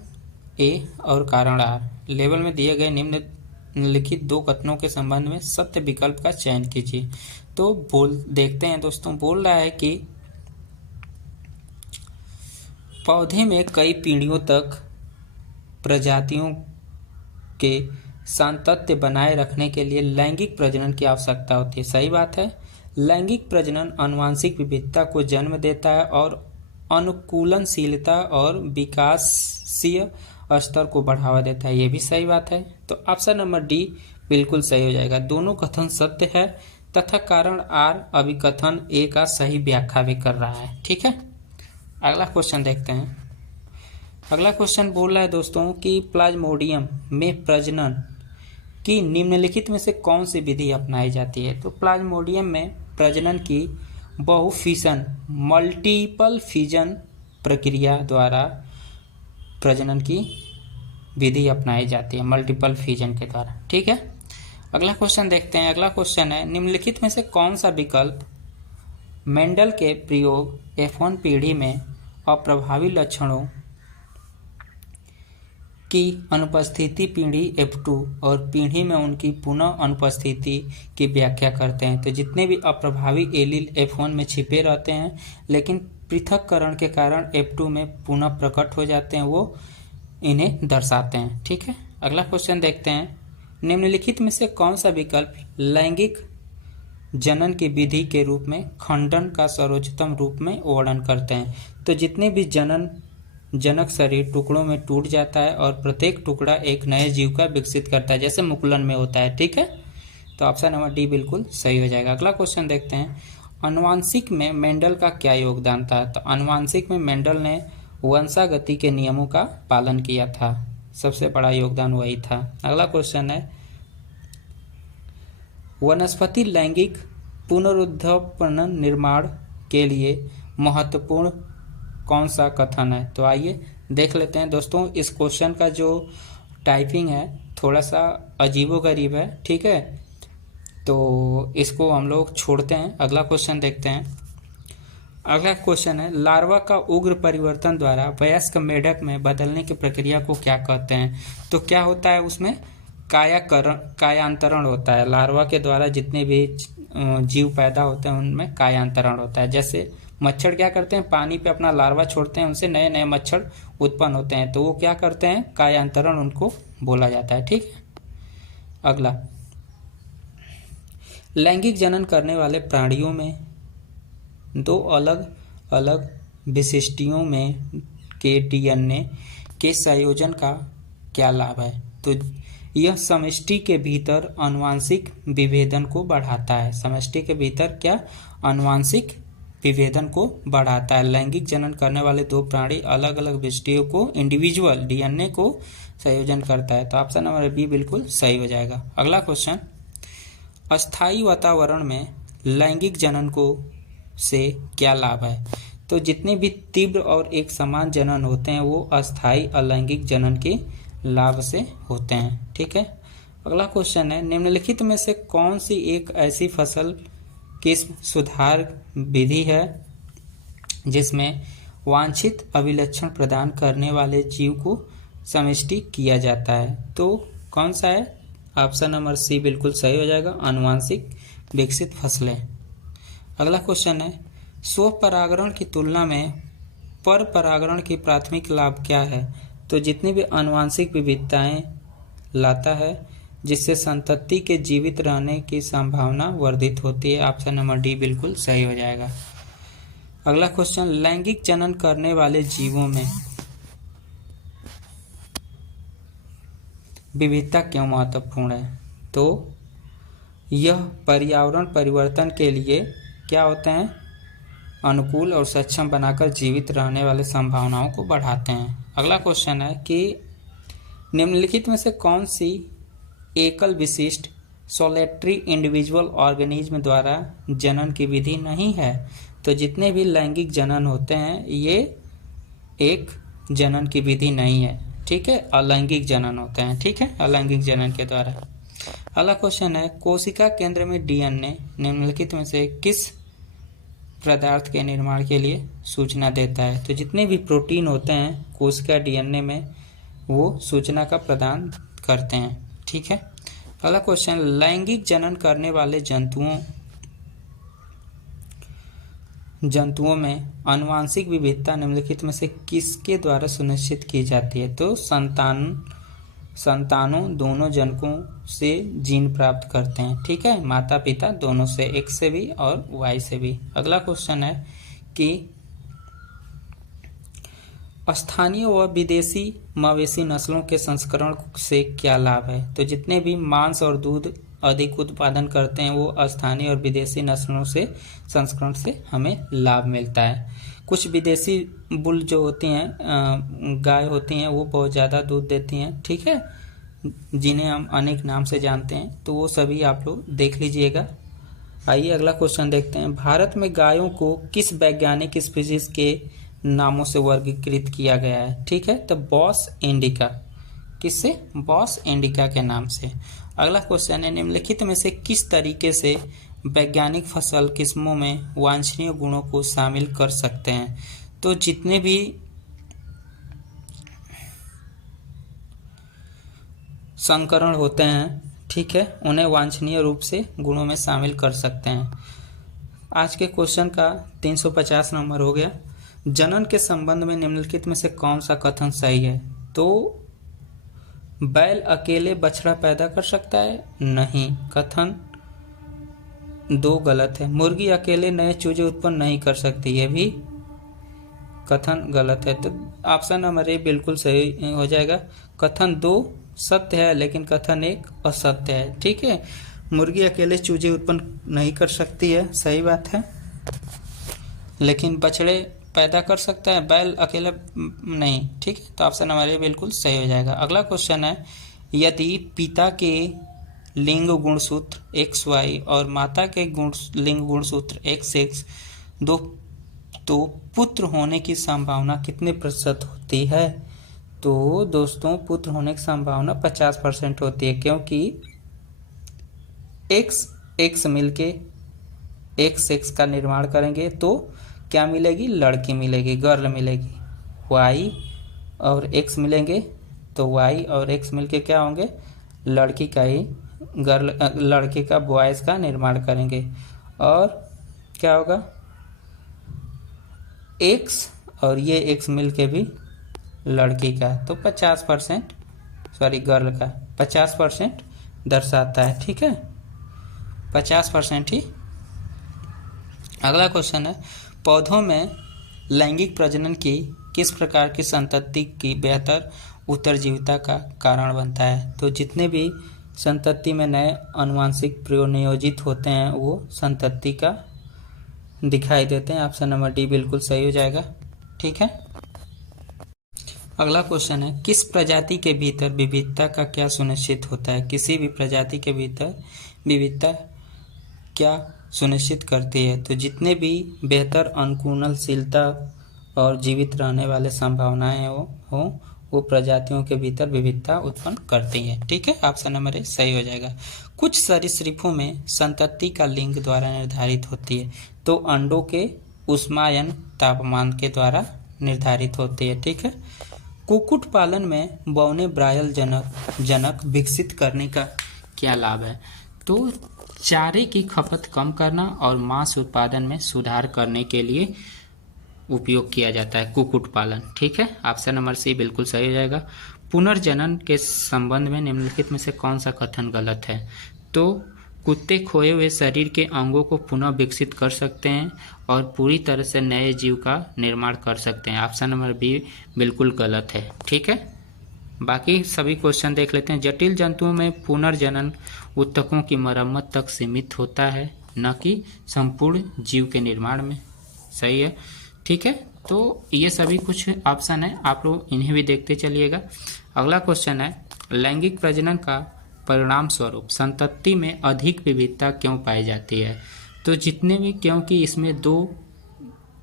ए और कारण आर। लेवल में दिए गए निम्नलिखित दो कथनों के संबंध में सत्य विकल्प का चयन कीजिए। तो देखते हैं दोस्तों, बोल रहा है कि पौधे में कई पीढ़ियों तक प्रजातियों के सातत्य बनाए रखने के लिए लैंगिक प्रजनन की आवश्यकता होती है। सही बात है। लैंगिक प्रजनन आनुवंशिक विविधता को जन्म देता है और अनुकूलनशीलता और विकासीय स्तर को बढ़ावा देता है। ये भी सही बात है। तो ऑप्शन नंबर डी बिल्कुल सही हो जाएगा। दोनों कथन सत्य है तथा कारण आर अभिकथन ए का सही व्याख्या भी कर रहा है। ठीक है, अगला क्वेश्चन देखते हैं। अगला क्वेश्चन बोल रहा है दोस्तों कि प्लाज्मोडियम में प्रजनन की निम्नलिखित में से कौन सी विधि अपनाई जाती है? तो प्लाज्मोडियम में प्रजनन की बहुफिशन मल्टीपल फिजन प्रक्रिया द्वारा प्रजनन की विधि अपनाई जाती है, मल्टीपल फिजन के द्वारा। ठीक है, अगला क्वेश्चन देखते हैं। अगला क्वेश्चन है, निम्नलिखित में से कौन सा विकल्प मेंडल के प्रयोग F1 पीढ़ी में अप्रभावी लक्षणों की अनुपस्थिति पीढ़ी F2 और पीढ़ी में उनकी पुनः अनुपस्थिति की व्याख्या करते हैं? तो जितने भी अप्रभावी एलील F1 में छिपे रहते हैं लेकिन पृथक्करण के कारण F2 में पुनः प्रकट हो जाते हैं, वो इन्हें दर्शाते हैं। ठीक है, अगला क्वेश्चन देखते हैं। निम्नलिखित में से कौन सा विकल्प लैंगिक जनन की विधि के रूप में खंडन का सर्वोच्चतम रूप में वर्णन करते हैं? तो जितने भी जनक शरीर टुकड़ों में टूट जाता है और प्रत्येक टुकड़ा एक नए जीव का विकसित करता है, जैसे मुकुलन में होता है। ठीक है, तो ऑप्शन नंबर डी बिल्कुल सही हो जाएगा। अगला क्वेश्चन देखते हैं। अनुवांशिक में मेंडल का क्या योगदान था? तो अनुवांशिक में मेंडल ने वंशागति के नियमों का पालन किया था, सबसे बड़ा योगदान वही था। अगला क्वेश्चन है, वनस्पति लैंगिक पुनरुत्थान निर्माण के लिए महत्वपूर्ण कौन सा कथन है? तो आइए देख लेते हैं दोस्तों। इस क्वेश्चन का जो टाइपिंग है थोड़ा सा अजीबोगरीब है। ठीक है, तो इसको हम लोग छोड़ते हैं, अगला क्वेश्चन देखते हैं। अगला क्वेश्चन है, लार्वा का उग्र परिवर्तन द्वारा वयस्क मेढक में बदलने की प्रक्रिया को क्या कहते हैं? तो क्या होता है उसमें? कायांतरण होता है। लार्वा के द्वारा जितने भी जीव पैदा होते हैं उनमें कायांतरण होता है। जैसे मच्छर क्या करते हैं, पानी पे अपना लार्वा छोड़ते हैं, उनसे नए नए मच्छर उत्पन्न होते हैं, तो वो क्या करते हैं, कायांतरण उनको बोला जाता है। ठीक है, अगला, लैंगिक जनन करने वाले प्राणियों में दो अलग अलग विशिष्टियों में के डीएनए के संयोजन का क्या लाभ है? तो यह समष्टि के भीतर आनुवंशिक विभेदन को बढ़ाता है। समष्टि के भीतर क्या? आनुवंशिक विभेदन को बढ़ाता है। लैंगिक जनन करने वाले दो प्राणी अलग अलग विशिष्टियों को इंडिविजुअल डीएनए को संयोजन करता है। तो ऑप्शन नंबर बी बिल्कुल सही हो जाएगा। अगला क्वेश्चन, अस्थायी वातावरण में लैंगिक जनन को से क्या लाभ है? तो जितने भी तीव्र और एक समान जनन होते हैं वो अस्थायी अलैंगिक जनन के लाभ से होते हैं। ठीक है, अगला क्वेश्चन है, निम्नलिखित में से कौन सी एक ऐसी फसल किस्म सुधार विधि है जिसमें वांछित अभिलक्षण प्रदान करने वाले जीव को समष्टि किया जाता है? तो कौन सा है? ऑप्शन नंबर सी बिल्कुल सही हो जाएगा, आनुवंशिक विकसित फसलें। अगला क्वेश्चन है, स्वपरागण की तुलना में पर परागण की प्राथमिक लाभ क्या है? तो जितनी भी आनुवंशिक विविधताएं लाता है जिससे संतति के जीवित रहने की संभावना वर्धित होती है। ऑप्शन नंबर डी बिल्कुल सही हो जाएगा। अगला क्वेश्चन, लैंगिक जनन करने वाले जीवों में विविधता क्यों महत्वपूर्ण है? तो यह पर्यावरण परिवर्तन के लिए क्या होते हैं, अनुकूल और सक्षम बनाकर जीवित रहने वाले संभावनाओं को बढ़ाते हैं। अगला क्वेश्चन है कि निम्नलिखित में से कौन सी एकल विशिष्ट सोलेटरी इंडिविजुअल ऑर्गेनिज्म द्वारा जनन की विधि नहीं है? तो जितने भी लैंगिक जनन होते हैं ये एक जनन की विधि नहीं है, ठीक है, अलैंगिक जनन होते हैं, ठीक है, अलैंगिक जनन के द्वारा। अगला क्वेश्चन है, कोशिका केंद्र में डीएनए निम्नलिखित में से किस पदार्थ के निर्माण के लिए सूचना देता है? तो जितने भी प्रोटीन होते हैं कोशिका डीएनए में वो सूचना का प्रदान करते हैं, ठीक है। अगला क्वेश्चन, लैंगिक जनन करने वाले जंतुओं में आनुवंशिक विविधता निम्नलिखित में से किसके द्वारा सुनिश्चित की जाती है? तो संतानों दोनों जनकों से जीन प्राप्त करते हैं, ठीक है, माता पिता दोनों से, X से भी और Y से भी। अगला क्वेश्चन है कि स्थानीय व विदेशी मवेशी नस्लों के संस्करण से क्या लाभ है? तो जितने भी मांस और दूध अधिक उत्पादन करते हैं वो स्थानीय और विदेशी नस्लों से संस्करण से हमें लाभ मिलता है। कुछ विदेशी बुल जो होती हैं गाय होती हैं वो बहुत ज़्यादा दूध देती हैं, ठीक है, जिन्हें हम अनेक नाम से जानते हैं, तो वो सभी आप लोग देख लीजिएगा। आइए अगला क्वेश्चन देखते हैं, भारत में गायों को किस वैज्ञानिक स्पीशीज के नामों से वर्गीकृत किया गया है? ठीक है, तो बॉस इंडिका, किससे? बॉस इंडिका के नाम से। अगला क्वेश्चन है, निम्नलिखित में से किस तरीके से वैज्ञानिक फसल किस्मों में वांछनीय गुणों को शामिल कर सकते हैं? तो जितने भी संकरण होते हैं, ठीक है, उन्हें वांछनीय रूप से गुणों में शामिल कर सकते हैं। आज के क्वेश्चन का 350 नंबर हो गया। जनन के संबंध में निम्नलिखित में से कौन सा कथन सही है? तो बैल अकेले बछड़ा पैदा कर सकता है? नहीं, कथन 2 गलत है। मुर्गी अकेले नए चूजे उत्पन्न नहीं कर सकती, ये भी कथन गलत है। तो ऑप्शन नंबर ए बिल्कुल सही हो जाएगा। कथन 2 सत्य है लेकिन कथन 1 असत्य है, ठीक है। मुर्गी अकेले चूजे उत्पन्न नहीं कर सकती है, सही बात है, लेकिन बछड़े पैदा कर सकता है, बैल अकेला नहीं, ठीक है। तो ऑप्शन नंबर ए बिल्कुल सही हो जाएगा। अगला क्वेश्चन है, यदि पिता के लिंग गुणसूत्र XY और माता के लिंग गुणसूत्र XX दो तो पुत्र होने की संभावना कितने प्रतिशत होती है? तो दोस्तों पुत्र होने की संभावना 50% होती है, क्योंकि X मिलके XX का निर्माण करेंगे तो क्या मिलेगी? लड़की मिलेगी, गर्ल मिलेगी। Y और X मिलेंगे तो Y और X मिलके क्या होंगे? लड़की का ही गर्ल, लड़के का बॉयज का निर्माण करेंगे। और क्या होगा? X और ये X मिलके भी लड़की का, तो 50%, सॉरी गर्ल का 50% दर्शाता है, ठीक है, 50% ही। अगला क्वेश्चन है, पौधों में लैंगिक प्रजनन की किस प्रकार की संतति की बेहतर उत्तरजीविता का कारण बनता है? तो जितने भी संतति में नए आनुवंशिक प्रयोग नियोजित होते हैं वो संतति का दिखाई देते हैं। ऑप्शन नंबर डी बिल्कुल सही हो जाएगा, ठीक है। अगला क्वेश्चन है, किस प्रजाति के भीतर विविधता का क्या सुनिश्चित होता है? किसी भी प्रजाति के भीतर विविधता क्या सुनिश्चित करती है? तो जितने भी बेहतर अनुकूलनशीलता और जीवित रहने वाले संभावनाएं हो वो प्रजातियों के भीतर विविधता उत्पन्न करती है, ठीक है। ऑप्शन नंबर ए सही हो जाएगा। कुछ सरीसृपों में संतति का लिंग द्वारा निर्धारित होती है, तो अंडों के ऊष्मायन तापमान के द्वारा निर्धारित होती है, ठीक है। कुक्कुट पालन में बौने ब्रायल जनक विकसित करने का क्या लाभ है? तो चारे की खपत कम करना और मांस उत्पादन में सुधार करने के लिए उपयोग किया जाता है कुक्कुट पालन, ठीक है। ऑप्शन नंबर सी बिल्कुल सही हो जाएगा। पुनर्जनन के संबंध में निम्नलिखित में से कौन सा कथन गलत है? तो कुत्ते खोए हुए शरीर के अंगों को पुनः विकसित कर सकते हैं और पूरी तरह से नए जीव का निर्माण कर सकते हैं। ऑप्शन नंबर बी बिल्कुल गलत है, ठीक है। बाकी सभी क्वेश्चन देख लेते हैं। जटिल जंतुओं में पुनर्जनन ऊतकों की मरम्मत तक सीमित होता है, न कि संपूर्ण जीव के निर्माण में, सही है, ठीक है। तो ये सभी कुछ ऑप्शन है, आप लोग इन्हें भी देखते चलिएगा। अगला क्वेश्चन है, लैंगिक प्रजनन का परिणाम स्वरूप संतति में अधिक विविधता क्यों पाई जाती है? तो जितने भी, क्योंकि इसमें 2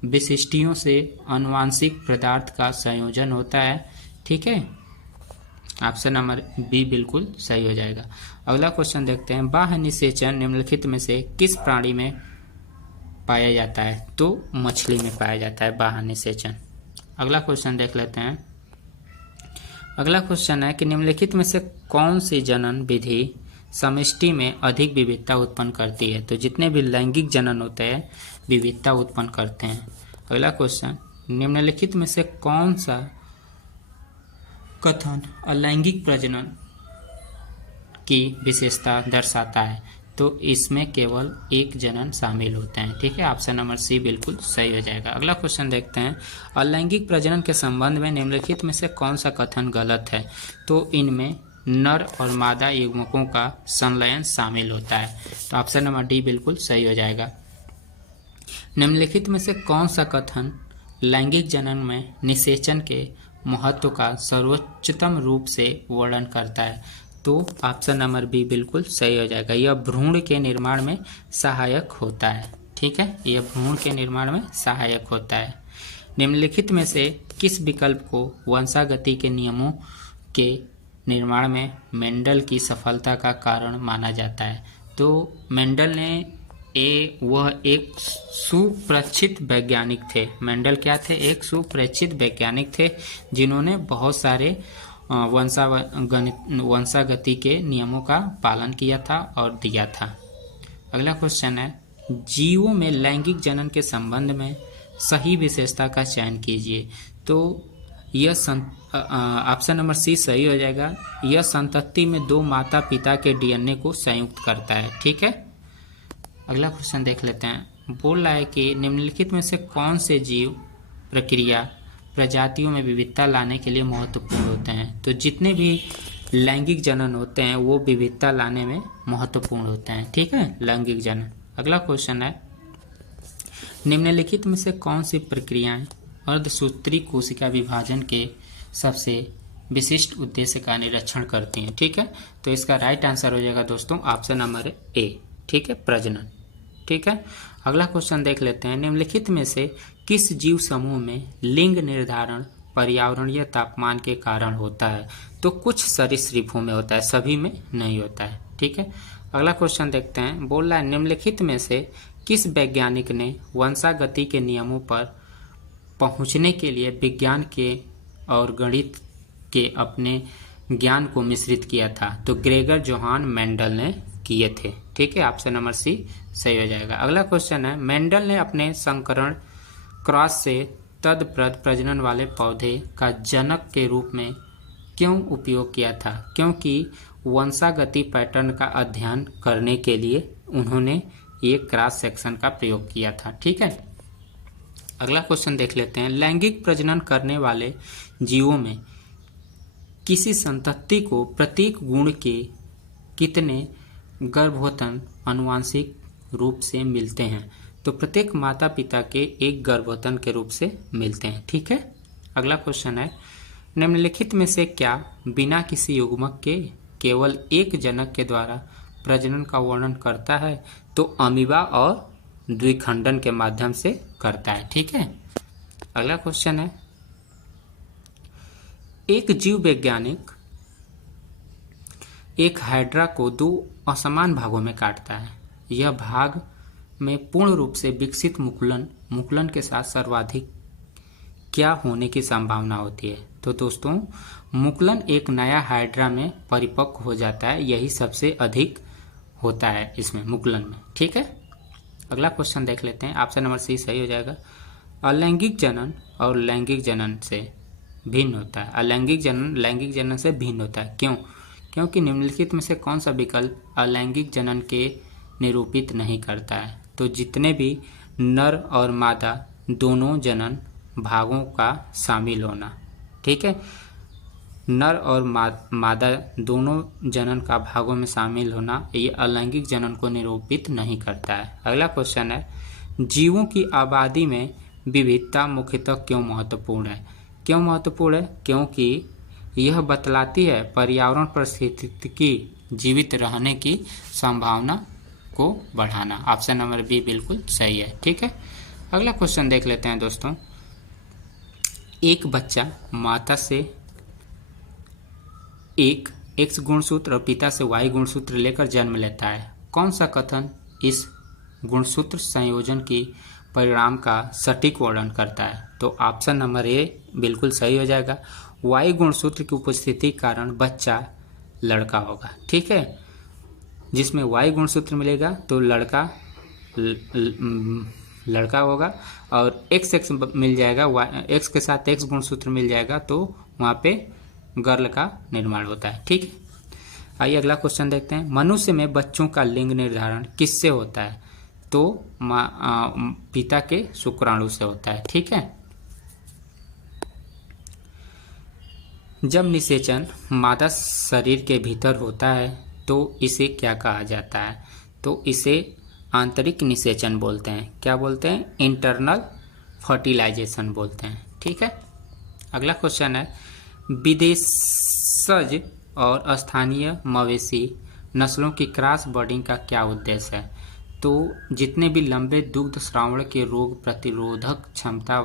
विशिष्टियों से आनुवांशिक पदार्थ का संयोजन होता है। ठीक है, ऑप्शन नंबर बी बिल्कुल सही हो जाएगा। अगला क्वेश्चन देखते हैं, बाह्य निषेचन निम्नलिखित में से किस प्राणी में पाया जाता है? तो मछली में पाया जाता है बाह्य निषेचन। अगला क्वेश्चन देख लेते हैं। अगला क्वेश्चन है कि निम्नलिखित में से कौन सी जनन विधि समष्टि में अधिक विविधता उत्पन्न करती है? तो जितने भी लैंगिक जनन होते हैं विविधता उत्पन्न करते हैं। अगला क्वेश्चन, निम्नलिखित में से कौन सा कथन अलैंगिक प्रजनन की विशेषता दर्शाता है? तो इसमें केवल एक जनन शामिल होते हैं। ठीक है, ऑप्शन नंबर सी बिल्कुल सही हो जाएगा। अगला क्वेश्चन देखते हैं, अलैंगिक प्रजनन के संबंध में निम्नलिखित में से कौन सा कथन गलत है? तो इनमें नर और मादा युग्मकों का संलयन शामिल होता है। तो ऑप्शन नंबर डी बिल्कुल सही हो जाएगा। निम्नलिखित में से कौन सा कथन लैंगिक जनन में निषेचन के महत्व का सर्वोच्चतम रूप से वर्णन करता है? तो ऑप्शन नंबर बी बिल्कुल सही हो जाएगा। यह भ्रूण के निर्माण में सहायक होता है। ठीक है, यह भ्रूण के निर्माण में सहायक होता है। निम्नलिखित में से किस विकल्प को वंशागति के नियमों के निर्माण में मेंडल की सफलता का कारण माना जाता है? तो मेंडल ने वह एक सुप्रशिक्षित वैज्ञानिक थे। मेंडल क्या थे? एक सुप्रशिक्षित वैज्ञानिक थे जिन्होंने बहुत सारे वंशागति के नियमों का पालन किया था और दिया था। अगला क्वेश्चन है, जीवों में लैंगिक जनन के संबंध में सही विशेषता का चयन कीजिए। तो यह ऑप्शन नंबर सी सही हो जाएगा। यह संतति में दो माता पिता के डीएनए को संयुक्त करता है। ठीक है, अगला क्वेश्चन देख लेते हैं। बोल रहा है कि निम्नलिखित में से कौन से जीव प्रक्रिया प्रजातियों में विविधता लाने के लिए महत्वपूर्ण होते हैं? तो जितने भी लैंगिक जनन होते हैं वो विविधता लाने में महत्वपूर्ण होते हैं। ठीक है, लैंगिक जनन। अगला क्वेश्चन है, निम्नलिखित में से कौन सी प्रक्रियाएं अर्धसूत्री कोशिका विभाजन के सबसे विशिष्ट उद्देश्य का निरीक्षण करती हैं? ठीक है, तो इसका राइट आंसर हो जाएगा दोस्तों ऑप्शन नंबर ए। ठीक है, प्रजनन। ठीक है, अगला क्वेश्चन देख लेते हैं। निम्नलिखित में से किस जीव समूह में लिंग निर्धारण पर्यावरणीय तापमान के कारण होता है? तो कुछ सरीसृपों में होता है, सभी में नहीं होता है। ठीक है, अगला क्वेश्चन देखते हैं। बोल रहा है, निम्नलिखित में से किस वैज्ञानिक ने वंशागति के नियमों पर पहुंचने के लिए विज्ञान के और गणित के अपने ज्ञान को मिश्रित किया था? तो ग्रेगर जोहान मेंडल ने किए थे। ठीक है, ऑप्शन नंबर सी सही हो जाएगा। अगला क्वेश्चन है, मेंडल ने अपने संकरण क्रॉस से तदप्रद प्रजनन वाले पौधे का जनक के रूप में क्यों उपयोग किया था? क्योंकि वंशागति पैटर्न का अध्ययन करने के लिए उन्होंने ये क्रॉस सेक्शन का प्रयोग किया था। ठीक है, अगला क्वेश्चन देख लेते हैं। लैंगिक प्रजनन करने वाले जीवों में किसी संतति को प्रत्येक गुण के कितने गर्भवतन आनुवांशिक रूप से मिलते हैं? तो प्रत्येक माता पिता के एक गर्भवतन के रूप से मिलते हैं। ठीक है, अगला क्वेश्चन है, निम्नलिखित में से क्या बिना किसी युग्मक के केवल एक जनक के द्वारा प्रजनन का वर्णन करता है? तो अमीबा और द्विखंडन के माध्यम से करता है। ठीक है, अगला क्वेश्चन है, एक जीव वैज्ञानिक एक हाइड्रा को दो असमान भागों में काटता है। यह भाग में पूर्ण रूप से विकसित मुकुलन के साथ सर्वाधिक क्या होने की संभावना होती है? तो दोस्तों, मुकुलन एक नया हाइड्रा में परिपक्व हो जाता है, यही सबसे अधिक होता है इसमें मुकुलन में। ठीक है, अगला क्वेश्चन देख लेते हैं। ऑप्शन नंबर सी सही हो जाएगा। अलैंगिक जनन और लैंगिक जनन से भिन्न होता है। अलैंगिक जनन लैंगिक जनन से भिन्न होता है। क्यों? क्योंकि निम्नलिखित में से कौन सा विकल्प अलैंगिक जनन के निरूपित नहीं करता है? तो जितने भी नर और मादा दोनों जनन भागों का शामिल होना। ठीक है, नर और मादा दोनों जनन का भागों में शामिल होना ये अलैंगिक जनन को निरूपित नहीं करता है। अगला क्वेश्चन है, जीवों की आबादी में विविधता मुख्यतः क्यों महत्वपूर्ण है? क्यों महत्वपूर्ण है? क्योंकि यह बतलाती है पर्यावरण परिस्थिति की जीवित रहने की संभावना को बढ़ाना। ऑप्शन नंबर बी बिल्कुल सही है। ठीक है, अगला क्वेश्चन देख लेते हैं दोस्तों। एक बच्चा माता से एक X गुणसूत्र और पिता से Y गुणसूत्र लेकर जन्म लेता है। कौन सा कथन इस गुणसूत्र संयोजन की परिणाम का सटीक वर्णन करता है? तो ऑप्शन नंबर ए बिल्कुल सही हो जाएगा। Y गुणसूत्र की उपस्थिति के कारण बच्चा लड़का होगा। ठीक है, जिसमें Y गुणसूत्र मिलेगा तो लड़का होगा, और XX मिल जाएगा, X के साथ X गुणसूत्र मिल जाएगा तो वहाँ पे गर्ल का निर्माण होता है। ठीक है, आइए अगला क्वेश्चन देखते हैं। मनुष्य में बच्चों का लिंग निर्धारण किससे होता है? तो पिता के शुक्राणु से होता है। ठीक है, जब निषेचन मादा शरीर के भीतर होता है तो इसे क्या कहा जाता है? तो इसे आंतरिक निषेचन बोलते हैं। क्या बोलते हैं? इंटरनल फर्टिलाइजेशन बोलते हैं। ठीक है, अगला क्वेश्चन है, विदेशज और स्थानीय मवेशी नस्लों की क्रॉस ब्रीडिंग का क्या उद्देश्य है? तो जितने भी लंबे दुग्ध श्रावण के रोग प्रतिरोधक क्षमता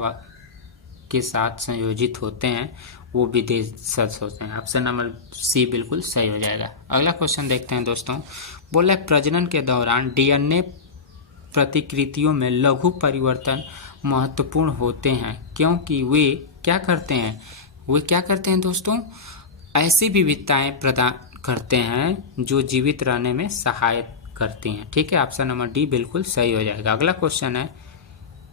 के साथ संयोजित होते हैं वो विदेशज होते हैं। ऑप्शन नंबर सी बिल्कुल सही हो जाएगा। अगला क्वेश्चन देखते हैं दोस्तों। बोला प्रजनन के दौरान डीएनए प्रतिकृतियों में लघु परिवर्तन महत्वपूर्ण होते हैं क्योंकि वे क्या करते हैं? वे क्या करते हैं दोस्तों? ऐसी विविधताएं प्रदान करते हैं जो जीवित रहने में सहायता करती हैं। ठीक है, ऑप्शन नंबर डी बिल्कुल सही हो जाएगा। अगला क्वेश्चन है,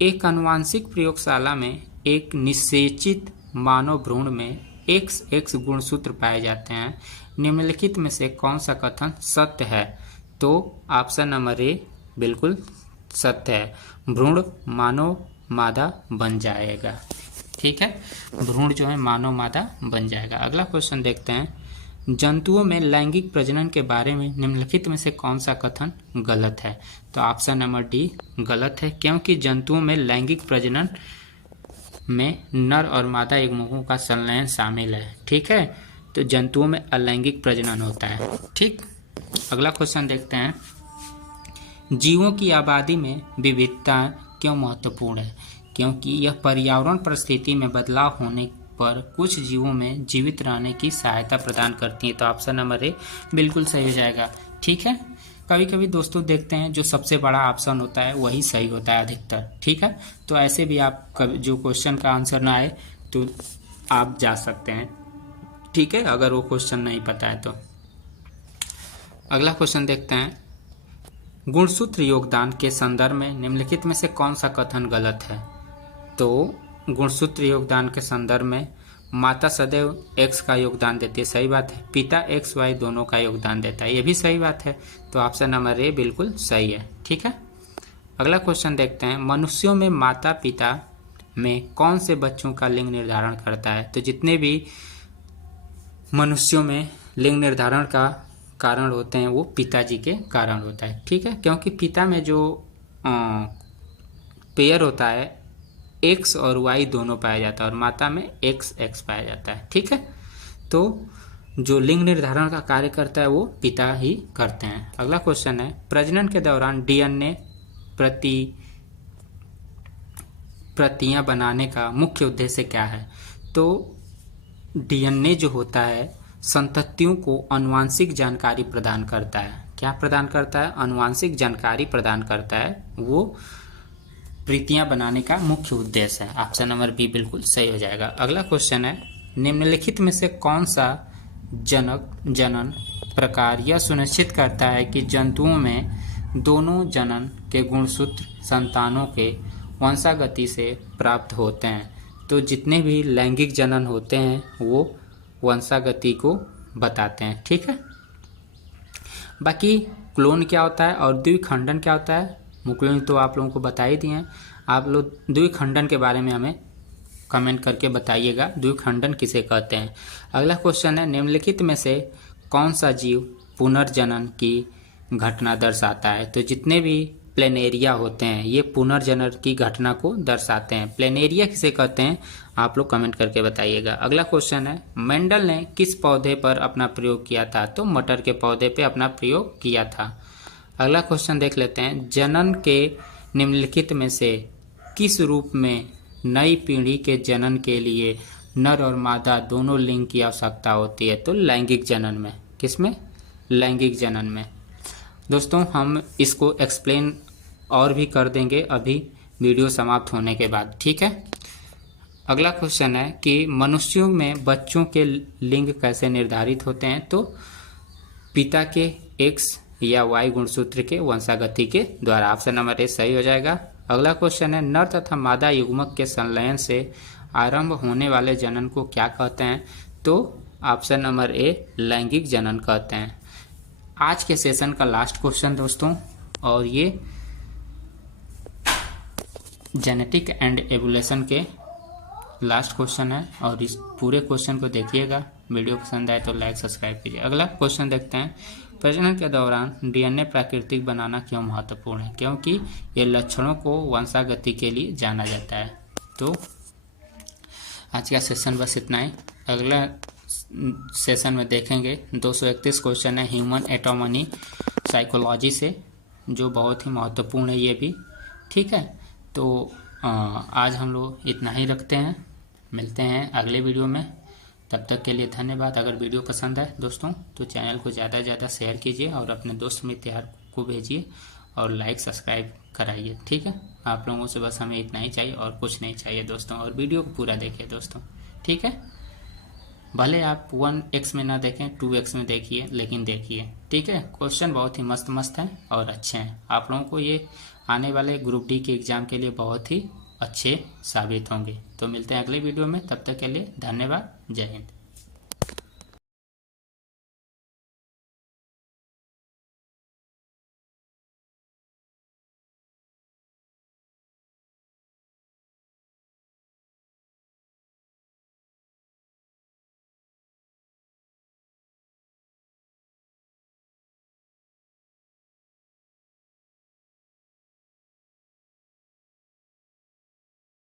एक आनुवांशिक प्रयोगशाला में एक निषेचित मानव भ्रूण में XX गुणसूत्र पाए जाते हैं। निम्नलिखित में से कौन सा कथन सत्य है? तो ऑप्शन नंबर ए बिल्कुल सत्य है, भ्रूण मानव मादा बन जाएगा। ठीक है, भ्रूण जो है मानव मादा बन जाएगा। अगला क्वेश्चन देखते हैं, जंतुओं में लैंगिक प्रजनन के बारे में निम्नलिखित में से कौन सा कथन गलत है? तो ऑप्शन नंबर डी गलत है, क्योंकि जंतुओं में लैंगिक प्रजनन में नर और मादा युग्मकों का संलयन शामिल है। ठीक है, तो जंतुओं में अलैंगिक प्रजनन होता है। ठीक, अगला क्वेश्चन देखते हैं, जीवों की आबादी में विविधता क्यों महत्वपूर्ण है? क्योंकि यह पर्यावरण परिस्थिति में बदलाव होने पर कुछ जीवों में जीवित रहने की सहायता प्रदान करती है। तो ऑप्शन नंबर ए बिल्कुल सही हो जाएगा। ठीक है, कभी कभी दोस्तों देखते हैं जो सबसे बड़ा ऑप्शन होता है वही सही होता है अधिकतर। ठीक है, तो ऐसे भी आप कभी जो क्वेश्चन का आंसर ना आए तो आप जा सकते हैं। ठीक है, अगर वो क्वेश्चन नहीं पता है तो। अगला क्वेश्चन देखते हैं, गुणसूत्र योगदान के संदर्भ में निम्नलिखित में से कौन सा कथन गलत है? तो गुणसूत्र योगदान के संदर्भ में माता सदैव X का योगदान देती है, सही बात है। पिता XY दोनों का योगदान देता है, ये भी सही बात है। तो ऑप्शन नंबर ए बिल्कुल सही है। ठीक है, अगला क्वेश्चन देखते हैं, मनुष्यों में माता पिता में कौन से बच्चों का लिंग निर्धारण करता है? तो जितने भी मनुष्यों में लिंग निर्धारण का कारण होते हैं वो पिताजी के कारण होता है। ठीक है, क्योंकि पिता में जो पेयर होता है X और Y दोनों पाया जाता है और माता में XX पाया जाता है। ठीक है, तो जो लिंग निर्धारण का कार्य करता है वो पिता ही करते हैं। अगला क्वेश्चन है, प्रजनन के दौरान डीएनए प्रतियां बनाने का मुख्य उद्देश्य क्या है? तो डीएनए जो होता है संततियों को आनुवांशिक जानकारी प्रदान करता है। क्या प्रदान करता है? आनुवांशिक जानकारी प्रदान करता है, वो प्रतियां बनाने का मुख्य उद्देश्य है। ऑप्शन नंबर बी बिल्कुल सही हो जाएगा। अगला क्वेश्चन है, निम्नलिखित में से कौन सा जनन प्रकार यह सुनिश्चित करता है कि जंतुओं में दोनों जनन के गुणसूत्र संतानों के वंशागति से प्राप्त होते हैं? तो जितने भी लैंगिक जनन होते हैं वो वंशागति को बताते हैं। ठीक है, बाकी क्लोन क्या होता है और द्विखंडन क्या होता है मुकुलन तो आप लोगों को बता ही दिए हैं। आप लोग द्विखंडन के बारे में हमें कमेंट करके बताइएगा, द्विखंडन किसे कहते हैं। अगला क्वेश्चन है, निम्नलिखित में से कौन सा जीव पुनर्जनन की घटना दर्शाता है? तो जितने भी प्लेनेरिया होते हैं ये पुनर्जनन की घटना को दर्शाते हैं। प्लेनेरिया किसे कहते हैं आप लोग कमेंट करके बताइएगा। अगला क्वेश्चन है, मेंडल ने किस पौधे पर अपना प्रयोग किया था? तो मटर के पौधे पे अपना प्रयोग किया था। अगला क्वेश्चन देख लेते हैं, जनन के निम्नलिखित में से किस रूप में नई पीढ़ी के जनन के लिए नर और मादा दोनों लिंग की आवश्यकता होती है? तो लैंगिक जनन में। किसमें? लैंगिक जनन में। दोस्तों हम इसको एक्सप्लेन और भी कर देंगे अभी वीडियो समाप्त होने के बाद, ठीक है। अगला क्वेश्चन है कि मनुष्यों में बच्चों के लिंग कैसे निर्धारित होते हैं? तो पिता के X या Y गुणसूत्र के वंशागति के द्वारा। ऑप्शन नंबर ए सही हो जाएगा। अगला क्वेश्चन है नर तथा मादा युग्मक के संलयन से आरंभ होने वाले जनन को क्या कहते हैं? तो ऑप्शन नंबर ए लैंगिक जनन कहते हैं। आज के सेशन का लास्ट क्वेश्चन दोस्तों, और ये जेनेटिक एंड एवोल्यूशन के लास्ट क्वेश्चन है, और इस पूरे क्वेश्चन को देखिएगा। वीडियो पसंद आए तो लाइक सब्सक्राइब कीजिए। अगला क्वेश्चन देखते हैं, प्रजनन के दौरान डीएनए प्राकृतिक बनाना क्यों महत्वपूर्ण है? क्योंकि ये लक्षणों को वंशागति के लिए जाना जाता है। तो आज का सेशन बस इतना ही। अगला सेशन में देखेंगे 231 क्वेश्चन है ह्यूमन एटॉमी साइकोलॉजी से, जो बहुत ही महत्वपूर्ण है ये भी, ठीक है। तो आज हम लोग इतना ही रखते हैं, मिलते हैं अगले वीडियो में। तब तक के लिए धन्यवाद। अगर वीडियो पसंद आए दोस्तों तो चैनल को ज़्यादा से ज़्यादा शेयर कीजिए और अपने दोस्त मित्र को भेजिए और लाइक सब्सक्राइब कराइए, ठीक है। आप लोगों से बस हमें इतना ही चाहिए और कुछ नहीं चाहिए दोस्तों। और वीडियो को पूरा देखिए दोस्तों, ठीक है। भले आप 1x में ना देखें, 2x में देखिए, लेकिन देखिए, ठीक है। क्वेश्चन बहुत ही मस्त मस्त हैं और अच्छे हैं। आप लोगों को ये आने वाले ग्रुप डी के एग्ज़ाम के लिए बहुत ही अच्छे साबित होंगे। तो मिलते हैं अगले वीडियो में, तब तक के लिए धन्यवाद। जय हिंद।